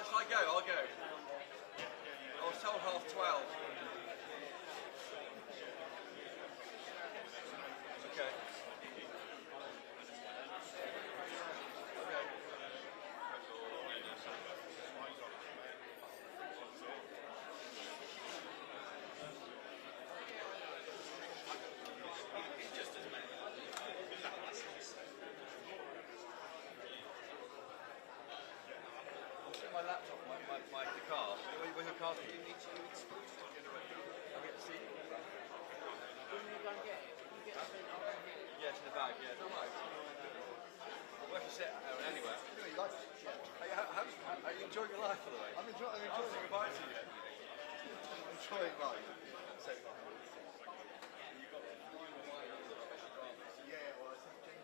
shall I go? I'll go. I was told 12:30. Okay. My laptop, the car. Where's your car? You need to I get to see it. When you go and get it, you get it. Yeah, it's in the bag, yeah. Don't worry. Where to sit anywhere. Really like it. Yeah. Are you enjoying your life, by the way? I'm enjoying I'm saying goodbye to you. I'm enjoying life. So far. Yeah, well, I think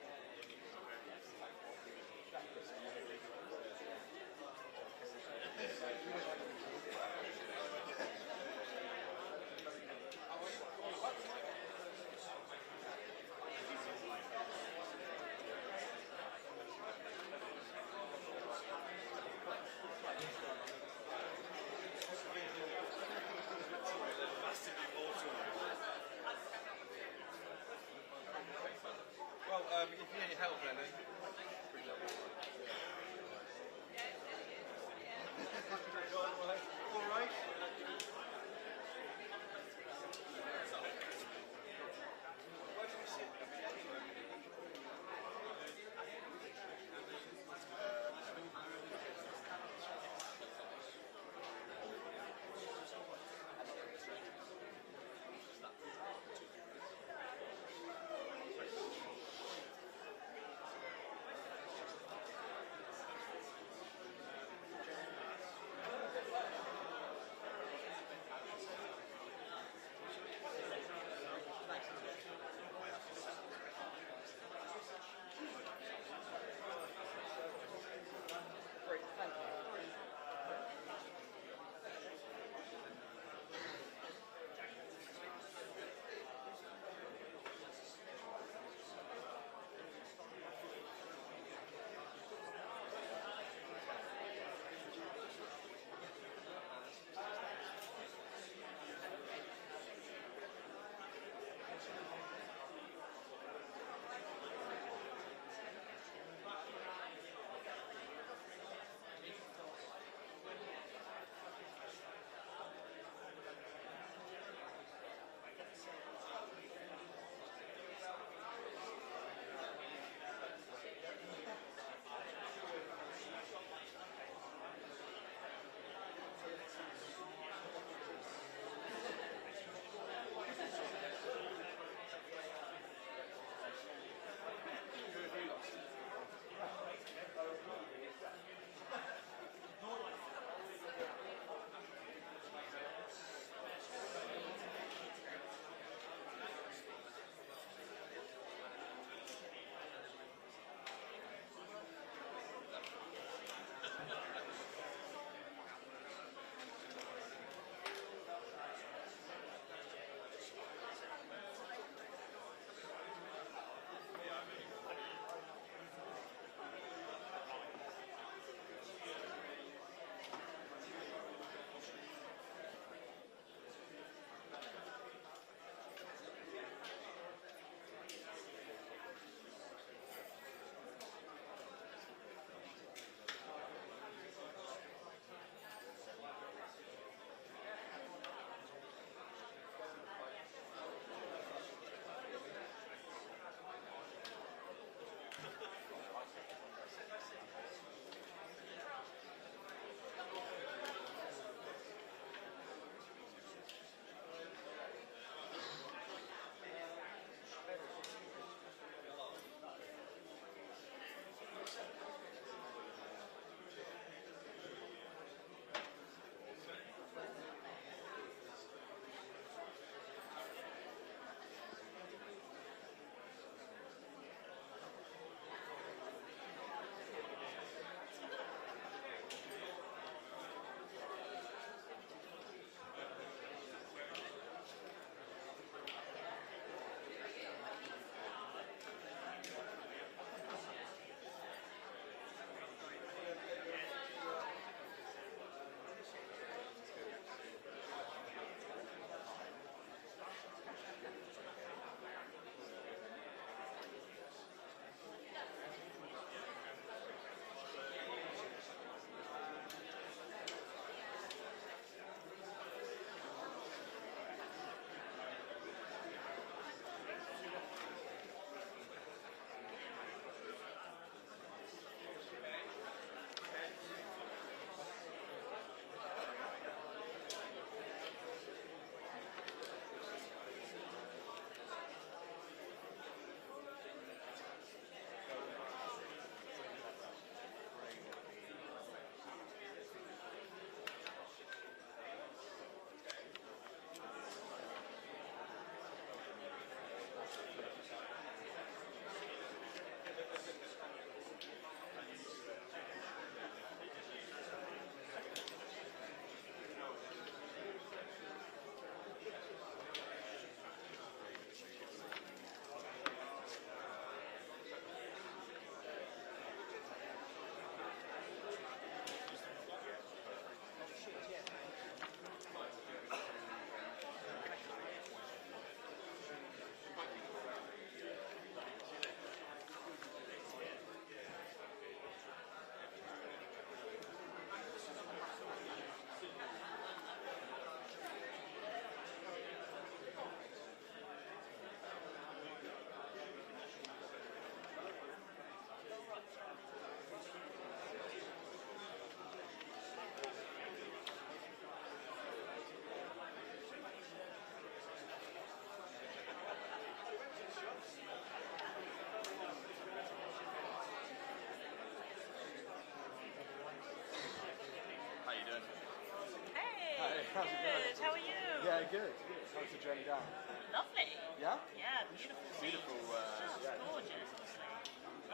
How's it going? Good. How are you? Yeah, good. Good. How's the journey down? Lovely. Yeah? Yeah, beautiful. Beautiful, Just yeah. gorgeous, honestly.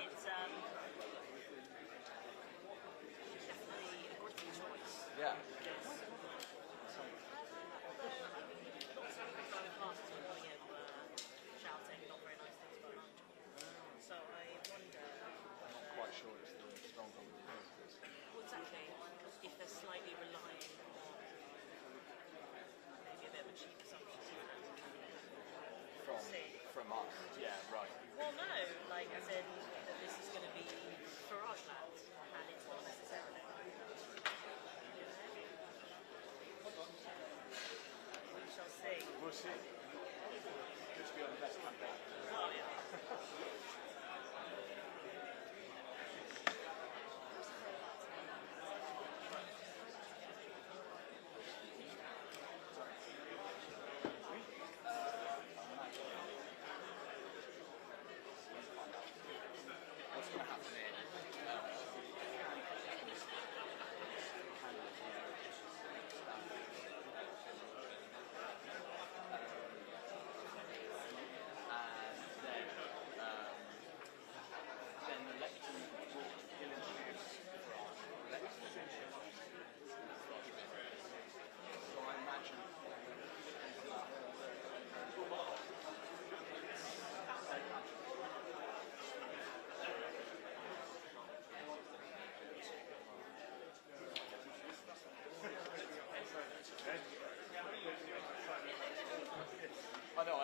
It's definitely a gritty choice. Yeah. Because lots of people driving past as we're coming in were shouting not very nice things about Nigel. So I wonder I'm not quite sure it's the stronghold of the business. well, exactly if they're slightly relying on maybe a bit of a cheap assumption. From us. Yeah, right. Well, no, like as in that this is going to be Farage land, and it's not necessarily. We shall see. We'll see. Good to be on the best campaign. Oh yeah. What's going to happen here? Then the lecture will introduce so I imagine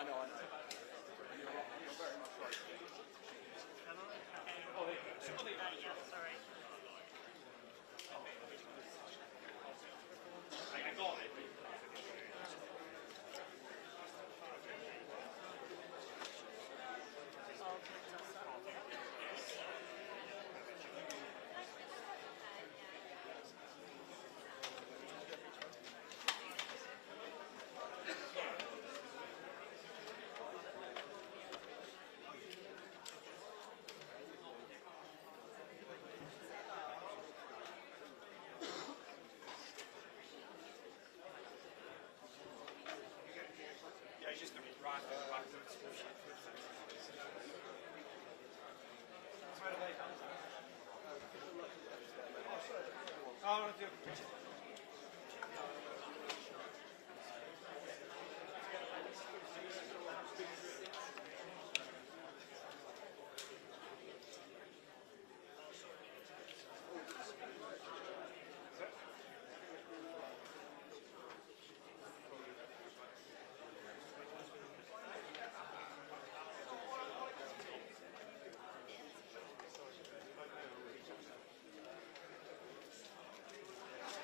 I know. You're very much right. Yeah, sorry. I'll put us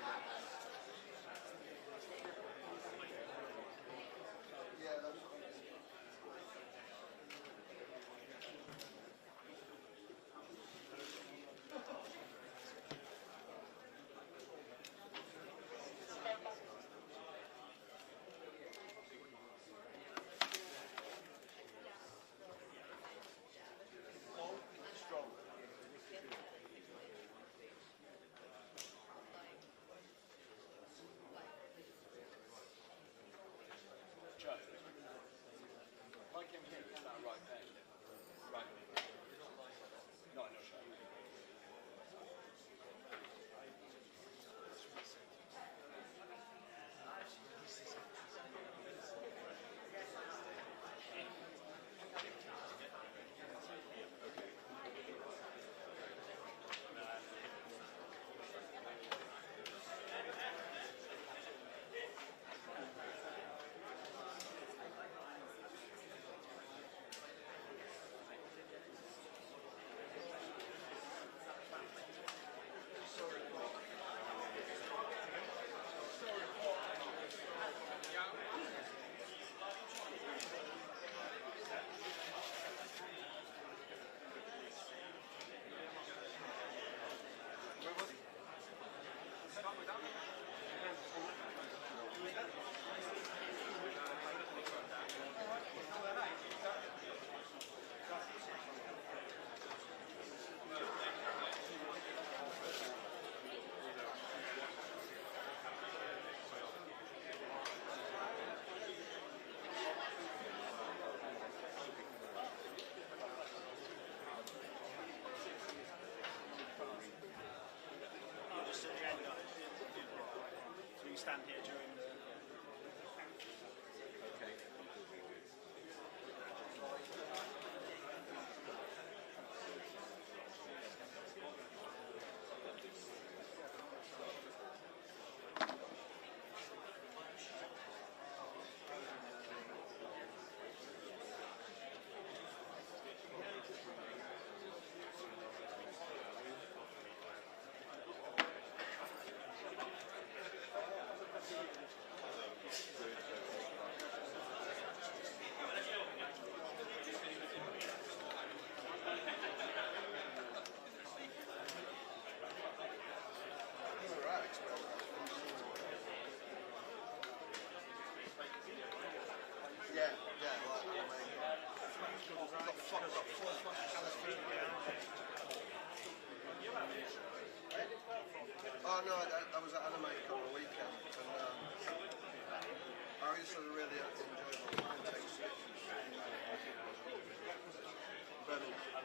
up. stand here during the... Okay. Yeah, like, I mean, got four fucking California. Oh no, I was at Anime on the weekend, and I used to really enjoy my Taxation. Birmingham.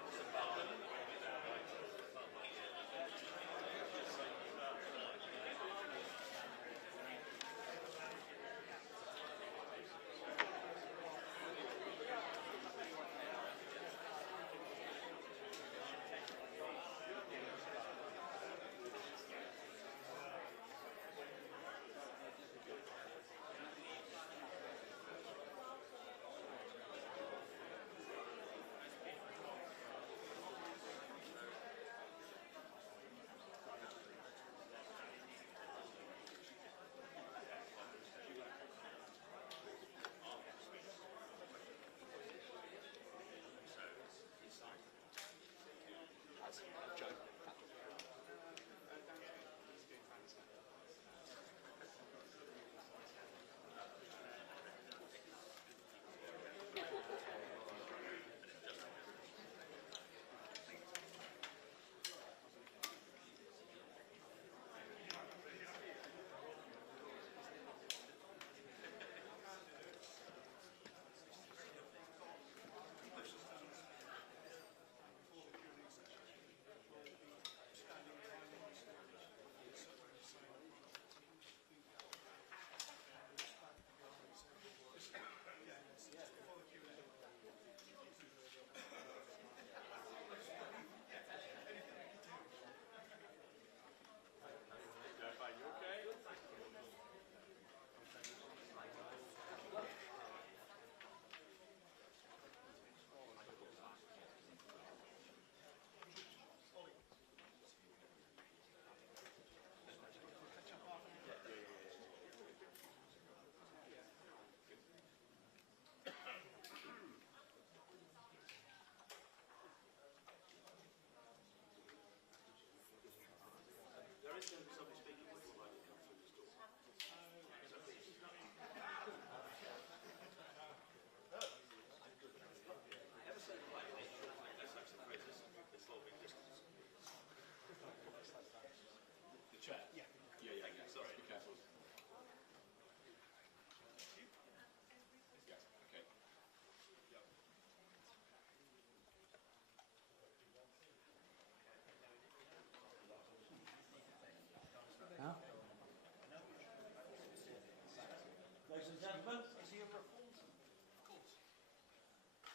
Ladies and gentlemen, is he a reform? Of course.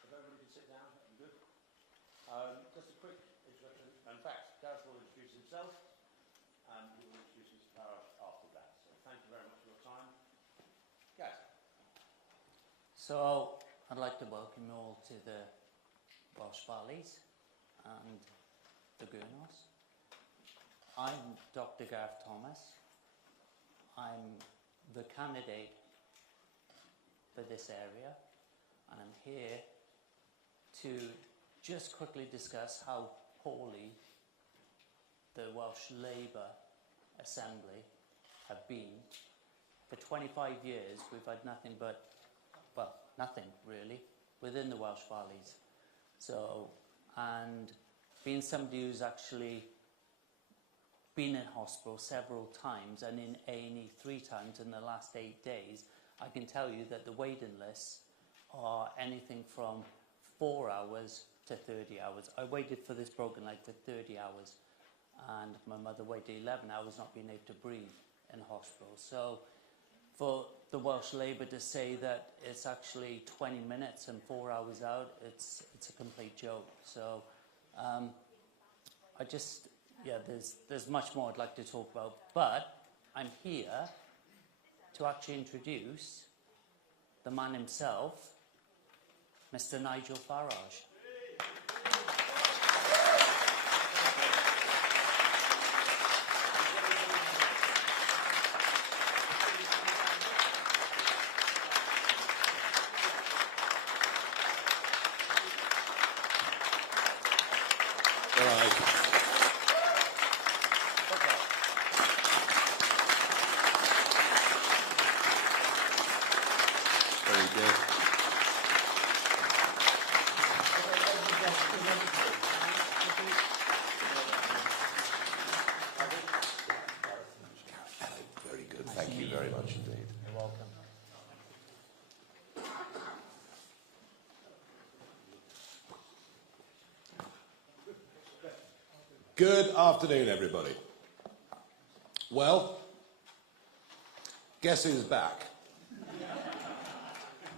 If everybody can sit down, that'd be good. Just a quick introduction. In fact, Gareth will introduce himself, and he will introduce Mr. Farage after that. So thank you very much for your time. Gareth. So, I'd like to welcome you all to the Welsh Valleys and the Gurnos. I'm Dr. Gareth Thomas. I'm the candidate for this area, and I'm here to just quickly discuss how poorly the Welsh Labour Assembly have been. For 25 years we've had nothing but, well, nothing really, within the Welsh Valleys. So, and being somebody who's actually been in hospital several times and in A&E 3 times in the last 8 days, I can tell you that the waiting lists are anything from 4 hours to 30 hours. I waited for this broken leg for 30 hours, and my mother waited 11 hours not being able to breathe in hospital. So for the Welsh Labour to say that it's actually 20 minutes and 4 hours out, it's a complete joke. So I just, yeah, there's much more I'd like to talk about, but I'm here to actually introduce the man himself, Mr. Nigel Farage. Good afternoon, everybody. Well, guess who's back?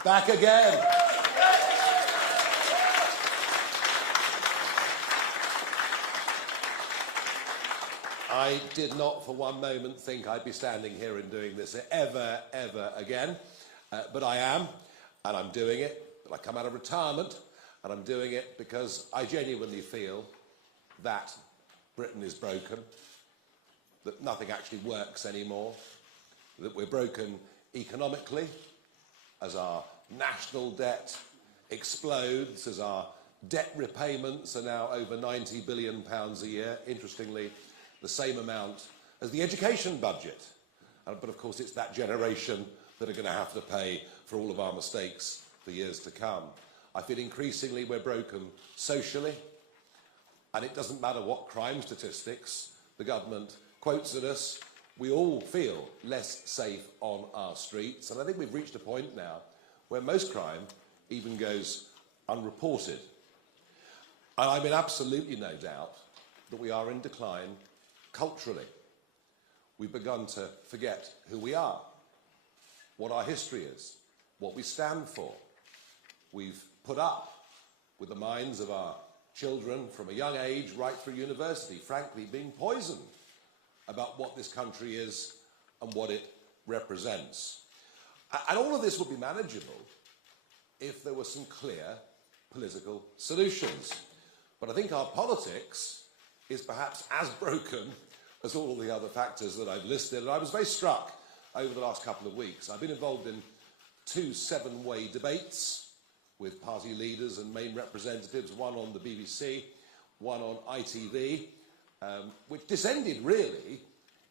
Back again. I did not for one moment think I'd be standing here and doing this ever again, but I am, and I'm doing it. But I come out of retirement, and I'm doing it because I genuinely feel that Britain is broken, that nothing actually works anymore, that we're broken economically as our national debt explodes, as our debt repayments are now over £90 billion a year, interestingly the same amount as the education budget. But of course it's that generation that are going to have to pay for all of our mistakes for years to come. I feel increasingly we're broken socially. And it doesn't matter what crime statistics the government quotes at us, we all feel less safe on our streets. And I think we've reached a point now where most crime even goes unreported. And I'm in absolutely no doubt that we are in decline culturally. We've begun to forget who we are, what our history is, what we stand for. We've put up with the minds of our children from a young age right through university, frankly, being poisoned about what this country is and what it represents. And all of this would be manageable if there were some clear political solutions. But I think our politics is perhaps as broken as all of the other factors that I've listed. And I was very struck over the last couple of weeks. I've been involved in 2 7-way debates with party leaders and main representatives, one on the BBC, one on ITV, which descended really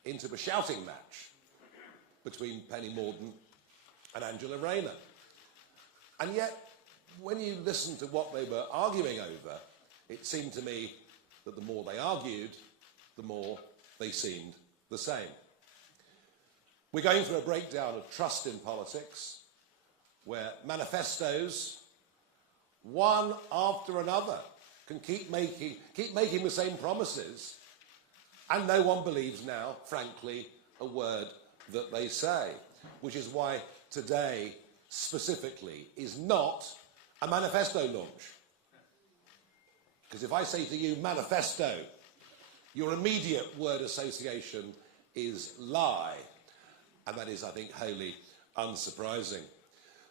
into a shouting match between Penny Mordaunt and Angela Rayner. And yet, when you listen to what they were arguing over, it seemed to me that the more they argued, the more they seemed the same. We're going through a breakdown of trust in politics, where manifestos, one after another, can keep making the same promises, and no one believes now, frankly, a word that they say. Which is why today, specifically, is not a manifesto launch. Because if I say to you, manifesto, your immediate word association is lie. And that is, I think, wholly unsurprising.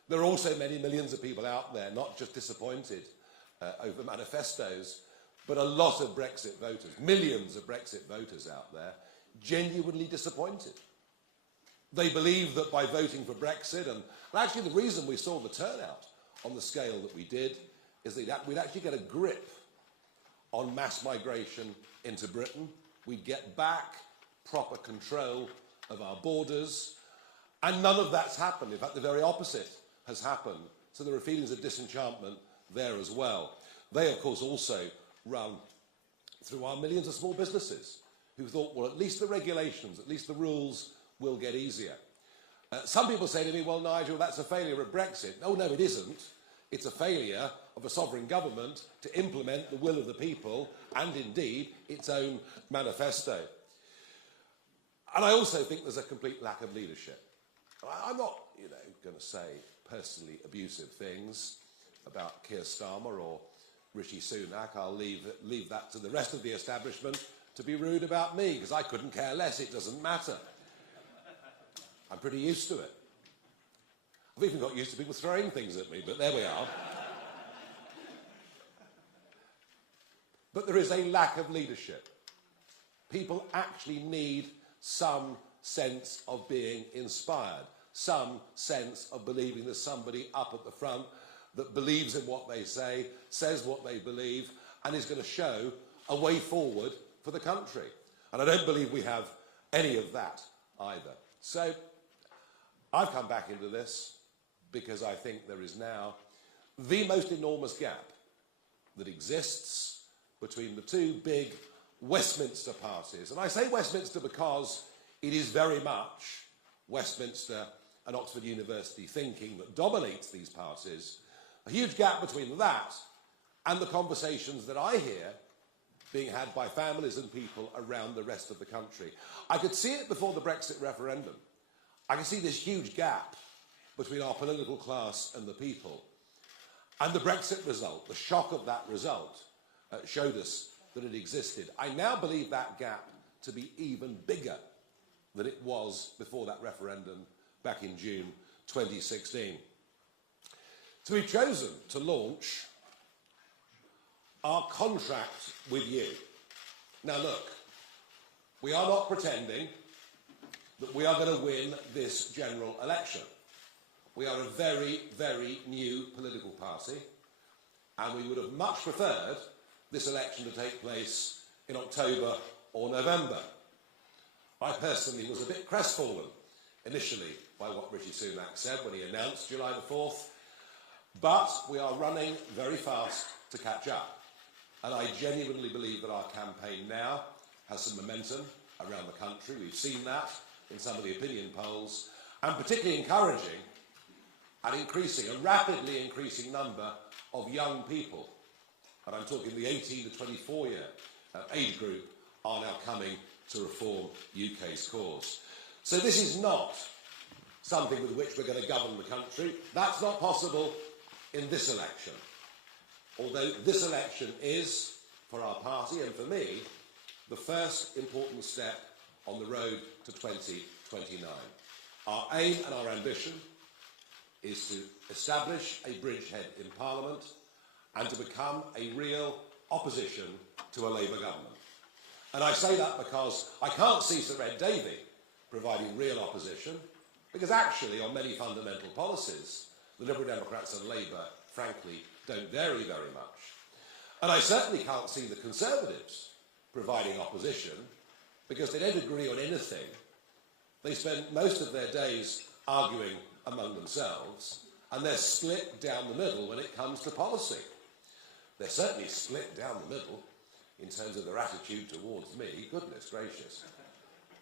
There are also many millions of people out there, not just disappointed over manifestos, but a lot of Brexit voters, millions of Brexit voters out there, genuinely disappointed. They believe that by voting for Brexit, and actually the reason we saw the turnout on the scale that we did, is that we'd actually get a grip on mass migration into Britain. We'd get back proper control of our borders, and none of that's happened. In fact, the very opposite has happened. So there are feelings of disenchantment there as well. They, of course, also run through our millions of small businesses who thought, well, at least the regulations, at least the rules will get easier. Some people say to me, well, Nigel, that's a failure of Brexit. Oh, no, it isn't. It's a failure of a sovereign government to implement the will of the people and, indeed, its own manifesto. And I also think there's a complete lack of leadership. I'm not, going to say personally abusive things about Keir Starmer or Rishi Sunak. I'll leave that to the rest of the establishment to be rude about me, because I couldn't care less. It doesn't matter. I'm pretty used to it. I've even got used to people throwing things at me, but there we are. But there is a lack of leadership. People actually need some sense of being inspired, some sense of believing there's somebody up at the front that believes in what they say, says what they believe, and is going to show a way forward for the country. And I don't believe we have any of that either. So I've come back into this because I think there is now the most enormous gap that exists between the two big Westminster parties. And I say Westminster because it is very much Westminster and Oxford University thinking that dominates these parties. A huge gap between that and the conversations that I hear being had by families and people around the rest of the country. I could see it before the Brexit referendum. I could see this huge gap between our political class and the people. And the Brexit result, the shock of that result, showed us that it existed. I now believe that gap to be even bigger than it was before that referendum back in June 2016. So we've chosen to launch our contract with you. Now look, we are not pretending that we are going to win this general election. We are a very, very new political party, and we would have much preferred this election to take place in October or November. I personally was a bit crestfallen initially by what Rishi Sunak said when he announced July the 4th, but we are running very fast to catch up. And I genuinely believe that our campaign now has some momentum around the country. We've seen that in some of the opinion polls, and particularly encouraging and a rapidly increasing number of young people, and I'm talking the 18 to 24 year age group, are now coming to reform UK's cause. So this is not something with which we're going to govern the country. That's not possible in this election. Although this election is, for our party and for me, the first important step on the road to 2029. Our aim and our ambition is to establish a bridgehead in Parliament and to become a real opposition to a Labour government. And I say that because I can't see Sir Ed Davey providing real opposition, because actually on many fundamental policies, the Liberal Democrats and Labour, frankly, don't vary very much. And I certainly can't see the Conservatives providing opposition, because they don't agree on anything. They spend most of their days arguing among themselves, and they're split down the middle when it comes to policy. They're certainly split down the middle in terms of their attitude towards me. Goodness gracious.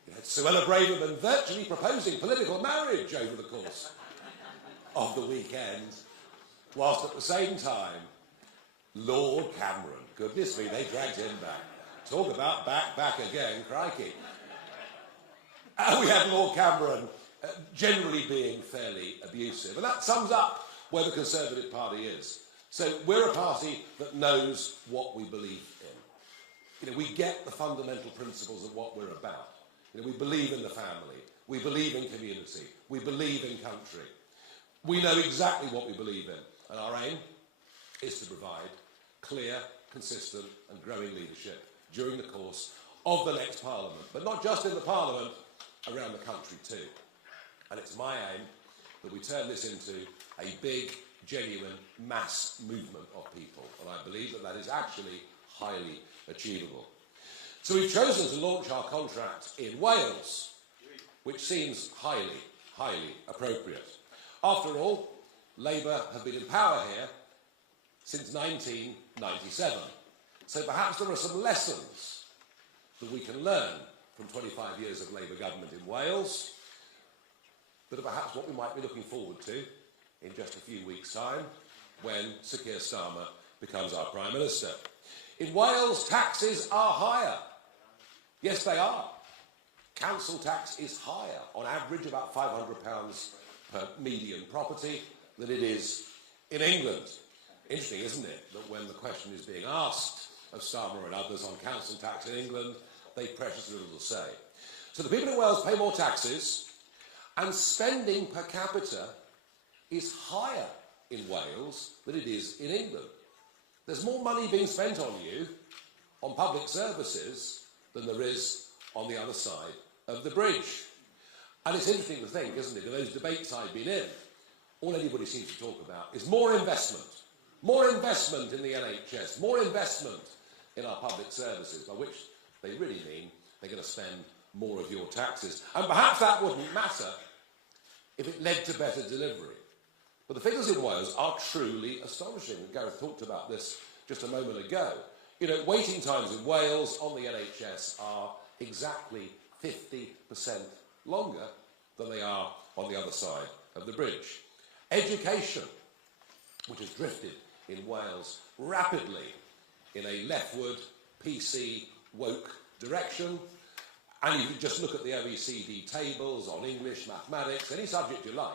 You had Suella Braverman virtually proposing political marriage over the course of the weekend, whilst at the same time, Lord Cameron, goodness me, they dragged him back. Talk about back again, crikey. And we had Lord Cameron generally being fairly abusive. And that sums up where the Conservative Party is. So we're a party that knows what we believe in. We get the fundamental principles of what we're about. We believe in the family. We believe in community. We believe in country. We know exactly what we believe in. And our aim is to provide clear, consistent and growing leadership during the course of the next Parliament. But not just in the Parliament, around the country too. And it's my aim that we turn this into a big, genuine mass movement of people. And I believe that that is actually highly achievable. So we've chosen to launch our contract in Wales, which seems highly, highly appropriate. After all, Labour have been in power here since 1997. So perhaps there are some lessons that we can learn from 25 years of Labour government in Wales, that are perhaps what we might be looking forward to in just a few weeks' time when Sir Keir Starmer becomes our Prime Minister. In Wales, taxes are higher. Yes, they are. Council tax is higher, on average about £500 per median property, than it is in England. Interesting, isn't it, that when the question is being asked of Starmer and others on council tax in England, they preciously little to say. So the people in Wales pay more taxes, and spending per capita is higher in Wales than it is in England. There's more money being spent on you, on public services, than there is on the other side of the bridge. And it's interesting to think, isn't it, in those debates I've been in, all anybody seems to talk about is more investment in the NHS, more investment in our public services, by which they really mean they're going to spend more of your taxes. And perhaps that wouldn't matter if it led to better delivery. But the figures in Wales are truly astonishing. Gareth talked about this just a moment ago. You know, waiting times in Wales on the NHS are exactly 50% longer than they are on the other side of the bridge. Education, which has drifted in Wales rapidly in a leftward, PC, woke direction, and you can just look at the OECD tables on English, mathematics, any subject you like,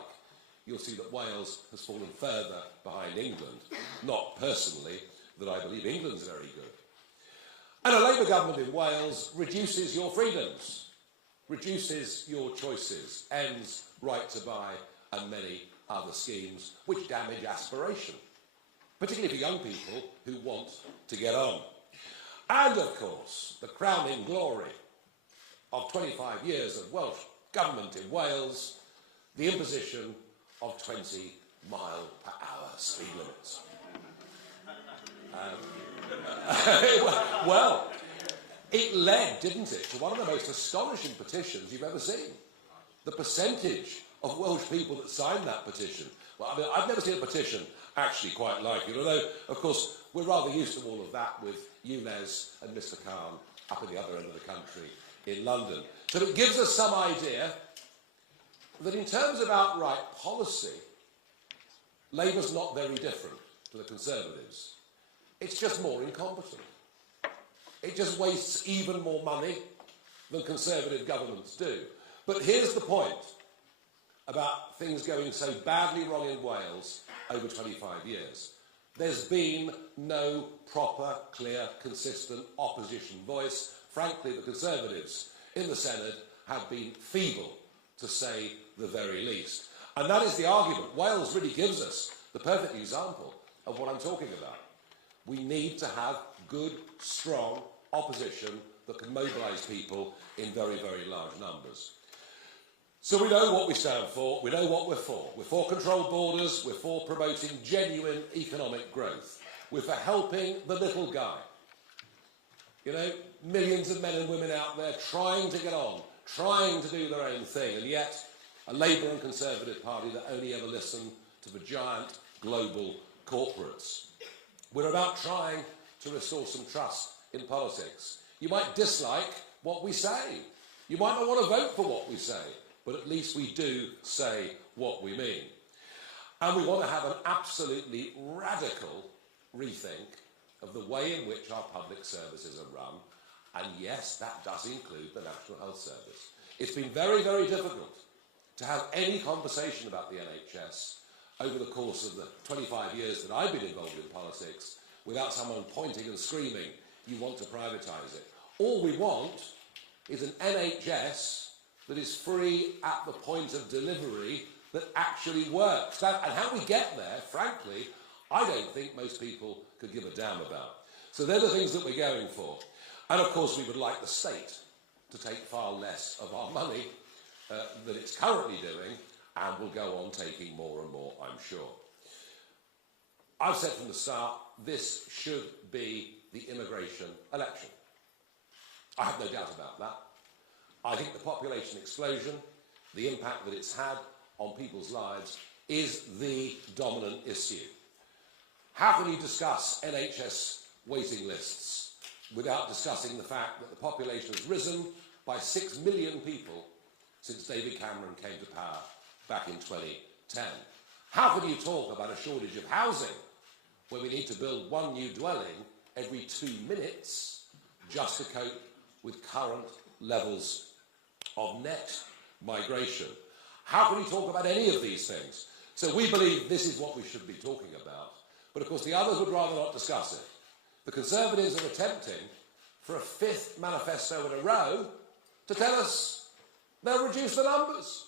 you'll see that Wales has fallen further behind England. Not personally that I believe England's very good. And a Labour government in Wales reduces your freedoms, reduces your choices, ends right to buy and many other schemes which damage aspiration, particularly for young people who want to get on. And of course, the crowning glory of 25 years of Welsh government in Wales, the imposition of 20-mile-per-hour speed limits. Well, it led, didn't it, to one of the most astonishing petitions you've ever seen. The percentage of Welsh people that signed that petition. Well, I mean, I've never seen a petition actually quite like it, although, of course, we're rather used to all of that with UNES and Mr Khan up at the other end of the country in London. So it gives us some idea that in terms of outright policy, Labour's not very different to the Conservatives. It's just more incompetent. It just wastes even more money than Conservative governments do. But here's the point about things going so badly wrong in Wales over 25 years. There's been no proper, clear, consistent opposition voice. Frankly, the Conservatives in the Senate have been feeble, to say the very least. And that is the argument. Wales really gives us the perfect example of what I'm talking about. We need to have good, strong opposition that can mobilise people in very, very large numbers. So we know what we stand for, we know what we're for. We're for controlled borders, we're for promoting genuine economic growth. We're for helping the little guy. You know, millions of men and women out there trying to get on, trying to do their own thing, and yet a Labour and Conservative party that only ever listen to the giant global corporates. We're about trying to restore some trust in politics. You might dislike what we say. You might not want to vote for what we say, but at least we do say what we mean. And we want to have an absolutely radical rethink of the way in which our public services are run. And yes, that does include the National Health Service. It's been very, very difficult to have any conversation about the NHS over the course of the 25 years that I've been involved in politics without someone pointing and screaming, you want to privatise it. All we want is an NHS that is free at the point of delivery that actually works. And how we get there, frankly, I don't think most people could give a damn about. So they're the things that we're going for. And of course we would like the state to take far less of our money than it's currently doing, and will go on taking more and more, I'm sure. I've said from the start, this should be the immigration election. I have no doubt about that. I think the population explosion, the impact that it's had on people's lives, is the dominant issue. How can you discuss NHS waiting lists without discussing the fact that the population has risen by 6 million people since David Cameron came to power back in 2010? How can you talk about a shortage of housing when we need to build one new dwelling every 2 minutes just to cope with current levels of net migration. How can we talk about any of these things? So we believe this is what we should be talking about. But of course the others would rather not discuss it. The Conservatives are attempting, for a fifth manifesto in a row, to tell us they'll reduce the numbers.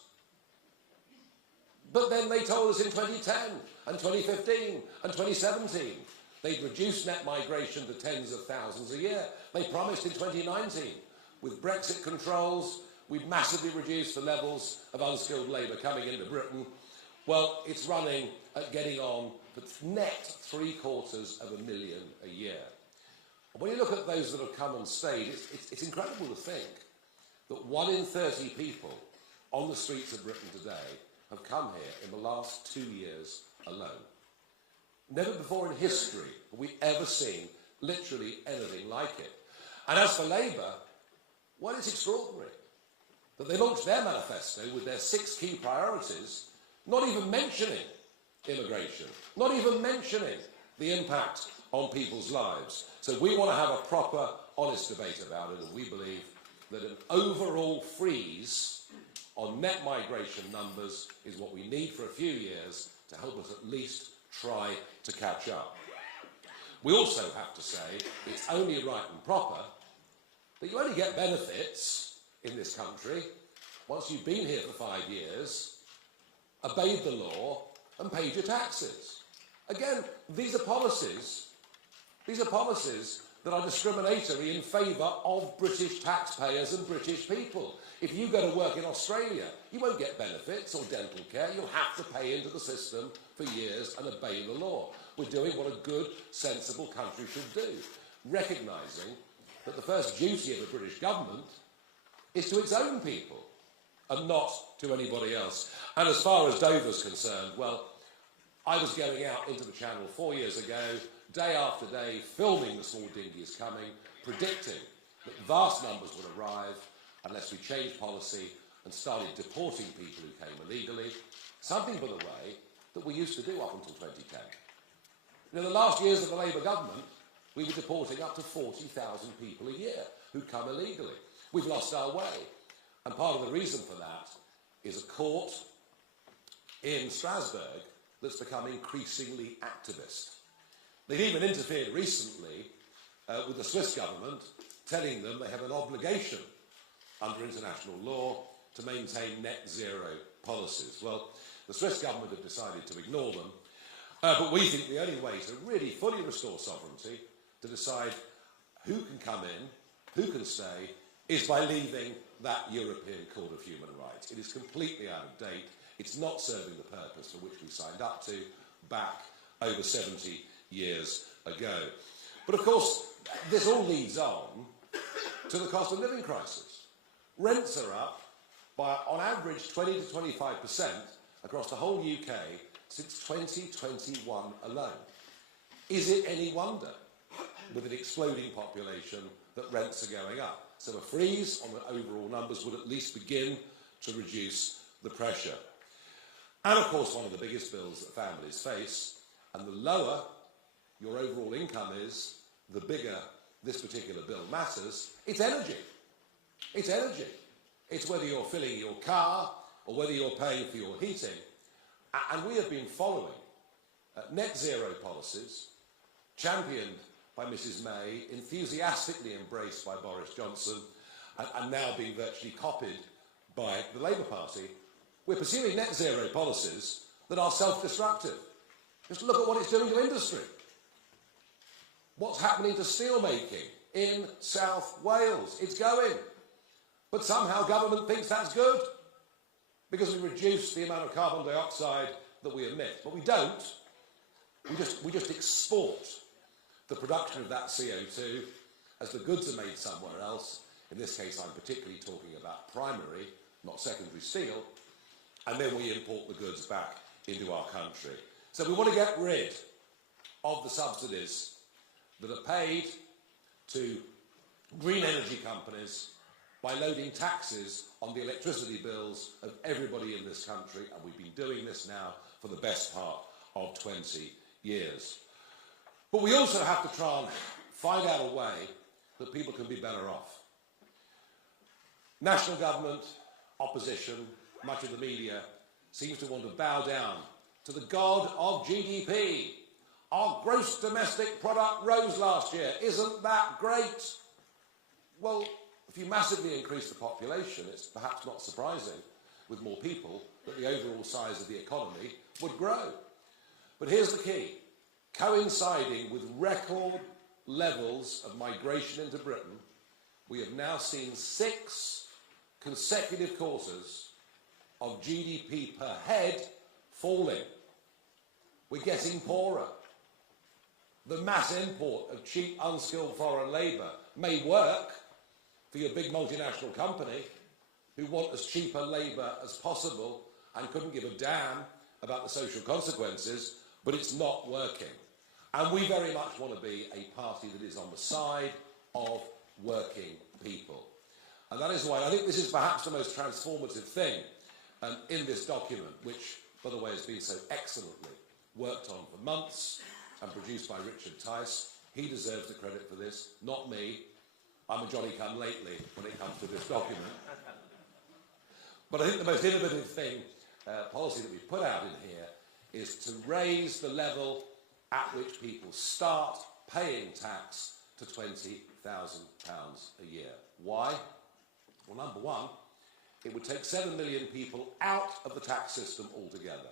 But then they told us in 2010 and 2015 and 2017 they'd reduce net migration to tens of thousands a year. They promised in 2019, with Brexit controls, we'd massively reduce the levels of unskilled labour coming into Britain. Well, it's running at getting on for net 750,000 a year. And when you look at those that have come and stayed, it's incredible to think that 1 in 30 people on the streets of Britain today have come here in the last 2 years alone. Never before in history have we ever seen literally anything like it. And as for Labour, well, it's extraordinary that they launched their manifesto with their 6 key priorities, not even mentioning immigration, not even mentioning the impact on people's lives. So we want to have a proper, honest debate about it, and we believe that an overall freeze on net migration numbers is what we need for a few years to help us at least try to catch up. We also have to say it's only right and proper that you only get benefits in this country once you've been here for 5 years, obeyed the law and paid your taxes. Again, these are policies that are discriminatory in favour of British taxpayers and British people. If you go to work in Australia, you won't get benefits or dental care. You'll have to pay into the system for years and obey the law. We're doing what a good, sensible country should do, recognising that the first duty of a British government is to its own people and not to anybody else. And as far as Dover's concerned, well, I was going out into the Channel 4 years ago, day after day, filming the small dinghies coming, predicting that vast numbers would arrive unless we changed policy and started deporting people who came illegally, something, by the way, that we used to do up until 2010. In the last years of the Labour government, we were deporting up to 40,000 people a year who'd come illegally. We've lost our way. And part of the reason for that is a court in Strasbourg that's become increasingly activist. They've even interfered recently with the Swiss government, telling them they have an obligation under international law to maintain net zero policies. Well, the Swiss government have decided to ignore them, but we think the only way to really fully restore sovereignty, to decide who can come in, who can stay, is by leaving that European Court of Human Rights. It is completely out of date. It's not serving the purpose for which we signed up to back over 70 years ago. But of course, this all leads on to the cost of living crisis. Rents are up by, on average, 20 to 25% across the whole UK since 2021 alone. Is it any wonder, with an exploding population, that rents are going up? So a freeze on the overall numbers would at least begin to reduce the pressure. And of course, one of the biggest bills that families face, and the lower your overall income is, the bigger this particular bill matters, it's energy. It's energy. It's whether you're filling your car or whether you're paying for your heating. And we have been following net zero policies, championed by Mrs May, enthusiastically embraced by Boris Johnson, and now being virtually copied by the Labour Party. We're pursuing net zero policies that are self-destructive. Just look at what it's doing to industry. What's happening to steelmaking in South Wales? It's going. But somehow government thinks that's good because we reduce the amount of carbon dioxide that we emit. But we don't. We just export the production of that CO2 as the goods are made somewhere else. In this case, I'm particularly talking about primary, not secondary steel. And then we import the goods back into our country. So we want to get rid of the subsidies that are paid to green energy companies by loading taxes on the electricity bills of everybody in this country, and we've been doing this now for the best part of 20 years. But we also have to try and find out a way that people can be better off. National government opposition, much of the media, seems to want to bow down to the god of GDP. Our gross domestic product rose last year. Isn't that great? Well, if you massively increase the population, it's perhaps not surprising, with more people, that the overall size of the economy would grow. But here's the key. Coinciding with record levels of migration into Britain, we have now seen 6 consecutive quarters of GDP per head falling. We're getting poorer. The mass import of cheap, unskilled foreign labour may work for your big multinational company who want as cheap a labour as possible and couldn't give a damn about the social consequences, but it's not working. And we very much want to be a party that is on the side of working people. And that is why I think this is perhaps the most transformative thing in this document, which, by the way, has been so excellently worked on for months and produced by Richard Tice. He deserves the credit for this, not me. I'm a Johnny-come-lately when it comes to this document. But I think the most innovative thing, policy that we've put out in here, is to raise the level at which people start paying tax to £20,000 a year. Why? Well, number one, it would take 7 million people out of the tax system altogether.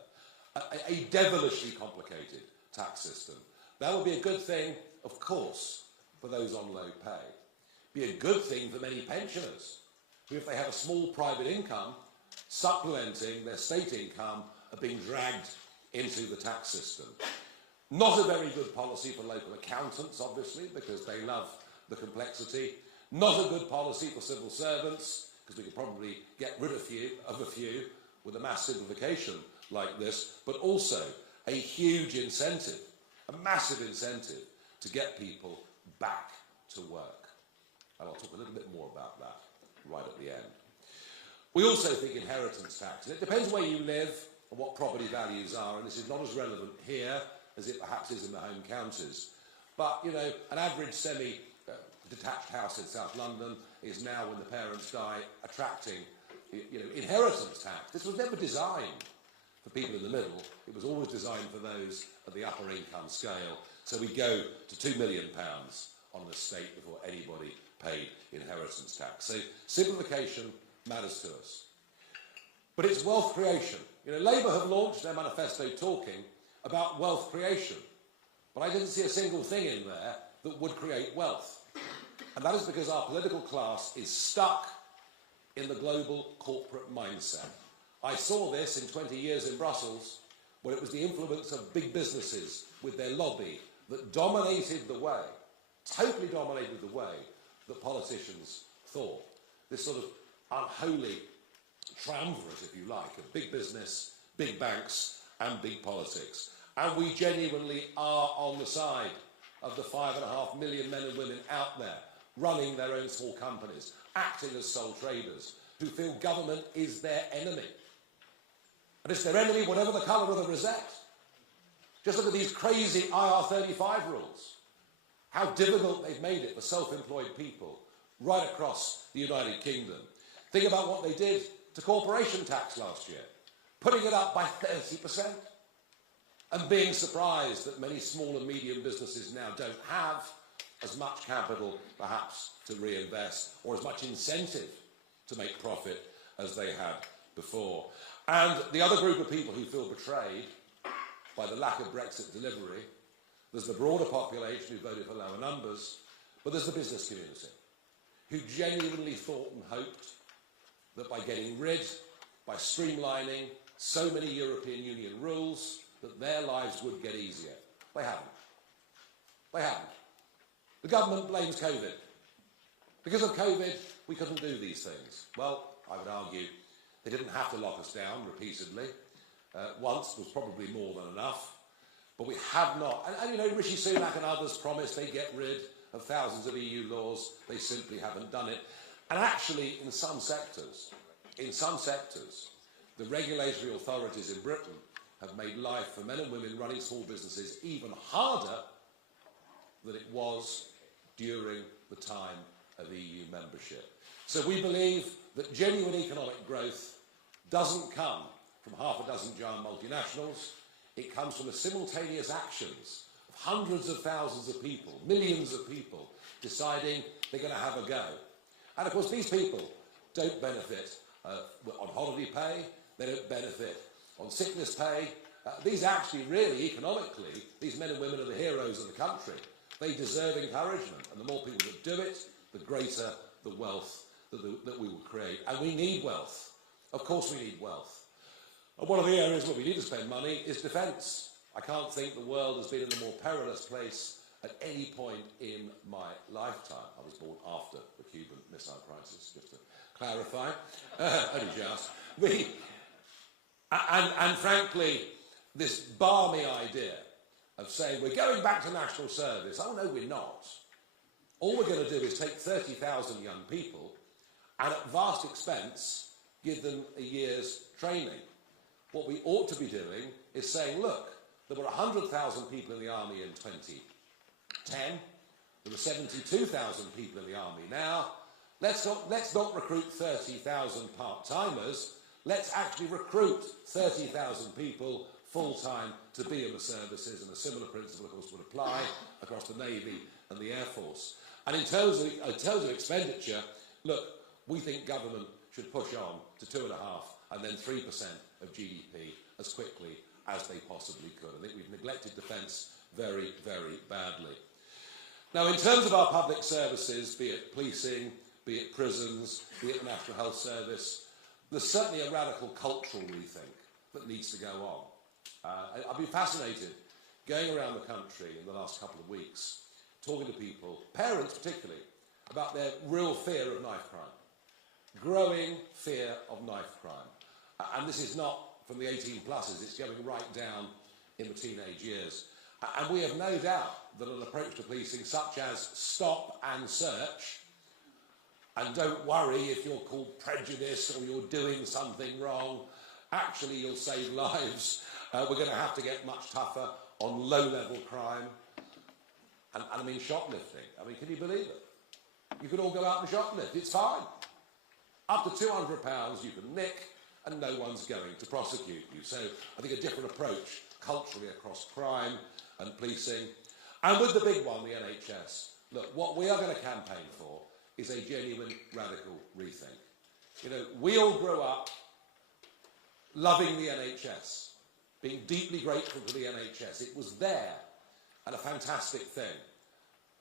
A devilishly complicated tax system. That would be a good thing, of course, for those on low pay. Be a good thing for many pensioners, who, if they have a small private income, supplementing their state income, are being dragged into the tax system. Not a very good policy for local accountants, obviously, because they love the complexity. Not a good policy for civil servants, because we could probably get rid of a few with a mass simplification like this, but also a huge incentive, a massive incentive to get people back to work. And I'll talk a little bit more about that right at the end. We also think inheritance tax. And it depends where you live and what property values are, and this is not as relevant here as it perhaps is in the home counties. But, you know, an average semi-detached house in South London is now, when the parents die, attracting, inheritance tax. This was never designed for people in the middle. It was always designed for those at the upper income scale. So we go to £2 million on an estate before anybody paid inheritance tax. So simplification matters to us. But it's wealth creation. You know, Labour have launched their manifesto talking about wealth creation. But I didn't see a single thing in there that would create wealth. And that is because our political class is stuck in the global corporate mindset. I saw this in 20 years in Brussels, where it was the influence of big businesses with their lobby that dominated the way, totally dominated the way that politicians thought. This sort of unholy triumvirate, if you like, of big business, big banks and big politics. And we genuinely are on the side of the 5.5 million men and women out there running their own small companies, acting as sole traders, who feel government is their enemy. And it's their enemy whatever the colour of the rosette. Just look at these crazy IR35 rules. How difficult they've made it for self-employed people right across the United Kingdom. Think about what they did to corporation tax last year, putting it up by 30%, and being surprised that many small and medium businesses now don't have as much capital, perhaps, to reinvest, or as much incentive to make profit as they had before. And the other group of people who feel betrayed by the lack of Brexit delivery, there's the broader population who voted for lower numbers, but there's the business community, who genuinely thought and hoped that by getting rid, by streamlining so many European Union rules, that their lives would get easier. They haven't. They haven't. The government blames COVID. Because of COVID, we couldn't do these things. Well, I would argue they didn't have to lock us down repeatedly. Once was probably more than enough. But we have not. And you know, Rishi Sunak and others promised they'd get rid of thousands of EU laws. They simply haven't done it. And actually, in some sectors, the regulatory authorities in Britain have made life for men and women running small businesses even harder than it was during the time of EU membership. So we believe that genuine economic growth doesn't come from half a dozen giant multinationals. It comes from the simultaneous actions of hundreds of thousands of people, millions of people, deciding they're going to have a go. And of course, these people don't benefit on holiday pay, they don't benefit on sickness pay. These actually really, economically, these men and women are the heroes of the country. They deserve encouragement, and the more people that do it, the greater the wealth that we will create. And we need wealth. Of course we need wealth. And one of the areas where we need to spend money is defence. I can't think the world has been in a more perilous place at any point in my lifetime. I was born after the Cuban Missile Crisis, just to clarify. Only just. And frankly, this balmy idea of saying we're going back to national service, oh no we're not. All we're going to do is take 30,000 young people and at vast expense give them a year's training. What we ought to be doing is saying, look, there were 100,000 people in the army in 2010, there were 72,000 people in the army now. Let's not recruit 30,000 part-timers, let's actually recruit 30,000 people full-time to be in the services, and a similar principle, of course, would apply across the Navy and the Air Force. And in terms of expenditure, look, we think government should push on to 2.5% and then 3% of GDP as quickly as they possibly could. I think we've neglected defence very, very badly. Now, in terms of our public services, be it policing, be it prisons, be it the National Health Service, there's certainly a radical cultural rethink that needs to go on. I've been fascinated going around the country in the last couple of weeks, talking to people, parents particularly, about their real fear of knife crime. Growing fear of knife crime. And this is not from the 18 pluses, it's going right down in the teenage years. And we have no doubt that an approach to policing such as stop and search, and don't worry if you're called prejudice or you're doing something wrong, actually you'll save lives. We're going to have to get much tougher on low-level crime. And I mean shoplifting. I mean, can you believe it? You can all go out and shoplift, it's fine. Up to £200 you can nick and no one's going to prosecute you. So I think a different approach culturally across crime and policing. And with the big one, the NHS. Look, what we are going to campaign for is a genuine radical rethink. You know, we all grew up loving the NHS, being deeply grateful for the NHS. It was there and a fantastic thing.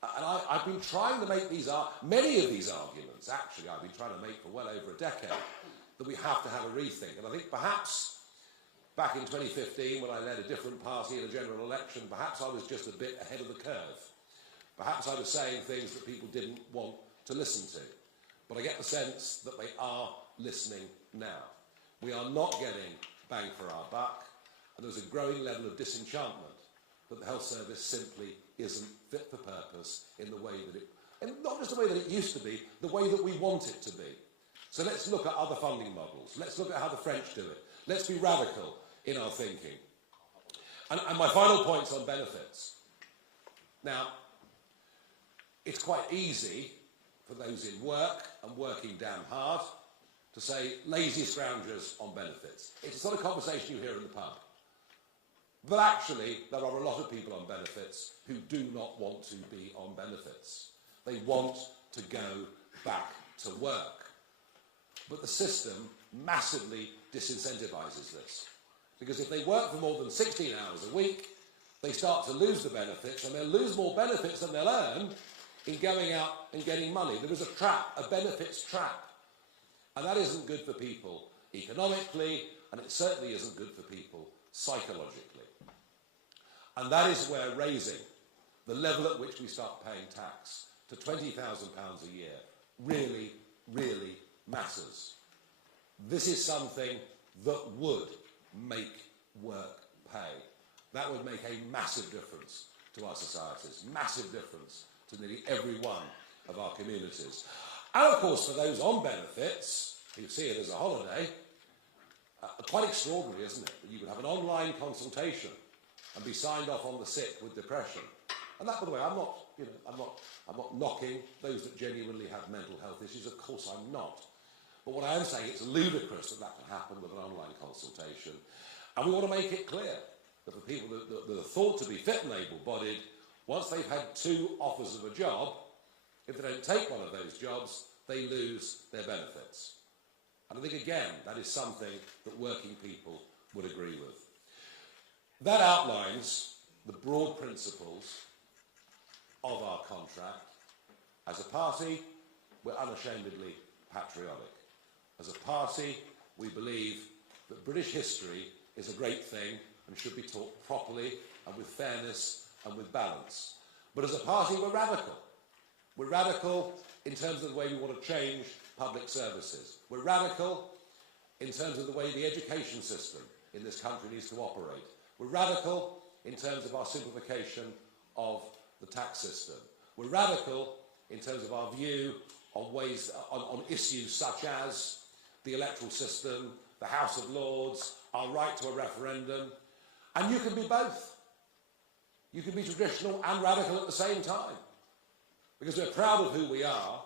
And I've been trying to make many of these arguments, actually, I've been trying to make for well over a decade, that we have to have a rethink. And I think perhaps back in 2015, when I led a different party in a general election, perhaps I was just a bit ahead of the curve. Perhaps I was saying things that people didn't want to listen to. But I get the sense that they are listening now. We are not getting bang for our buck, and there's a growing level of disenchantment that the health service simply isn't fit for purpose in the way that it, and not just the way that it used to be, the way that we want it to be. So let's look at other funding models. Let's look at how the French do it. Let's be radical in our thinking. And my final point's on benefits. Now, it's quite easy for those in work and working damn hard to say lazy scroungers on benefits. It's the sort of conversation you hear in the pub. But actually, there are a lot of people on benefits who do not want to be on benefits. They want to go back to work. But the system massively disincentivises this. Because if they work for more than 16 hours a week, they start to lose the benefits, and they'll lose more benefits than they'll earn in going out and getting money. There is a trap, a benefits trap. And that isn't good for people economically, and it certainly isn't good for people psychologically. And that is where raising the level at which we start paying tax to £20,000 a year really, really matters. This is something that would make work pay. That would make a massive difference to our societies, massive difference to nearly every one of our communities. And of course, for those on benefits, who see it as a holiday, quite extraordinary, isn't it? That you would have an online consultation and be signed off on the sick with depression. And that, by the way, I'm not knocking those that genuinely have mental health issues. Of course I'm not. But what I am saying, it's ludicrous that that can happen with an online consultation. And we want to make it clear that for people that are thought to be fit and able-bodied, once they've had 2 offers of a job, if they don't take one of those jobs, they lose their benefits. And I think, again, that is something that working people would agree with. That outlines the broad principles of our contract. As a party, we're unashamedly patriotic. As a party, we believe that British history is a great thing and should be taught properly and with fairness and with balance. But as a party, we're radical. We're radical in terms of the way we want to change public services. We're radical in terms of the way the education system in this country needs to operate. We're radical in terms of our simplification of the tax system. We're radical in terms of our view on issues such as the electoral system, the House of Lords, our right to a referendum. And you can be both. You can be traditional and radical at the same time. Because we're proud of who we are,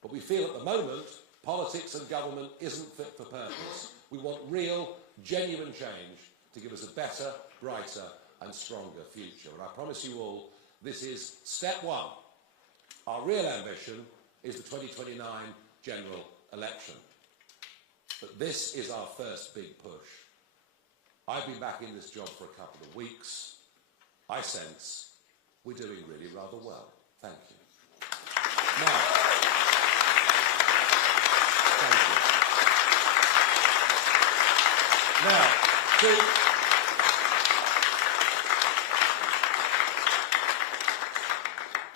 but we feel at the moment politics and government isn't fit for purpose. We want real, genuine change to give us a better, brighter and stronger future. And I promise you all, this is step 1. Our real ambition is the 2029 general election. But this is our first big push. I've been back in this job for a couple of weeks. I sense we're doing really rather well. Thank you. Now, thank you.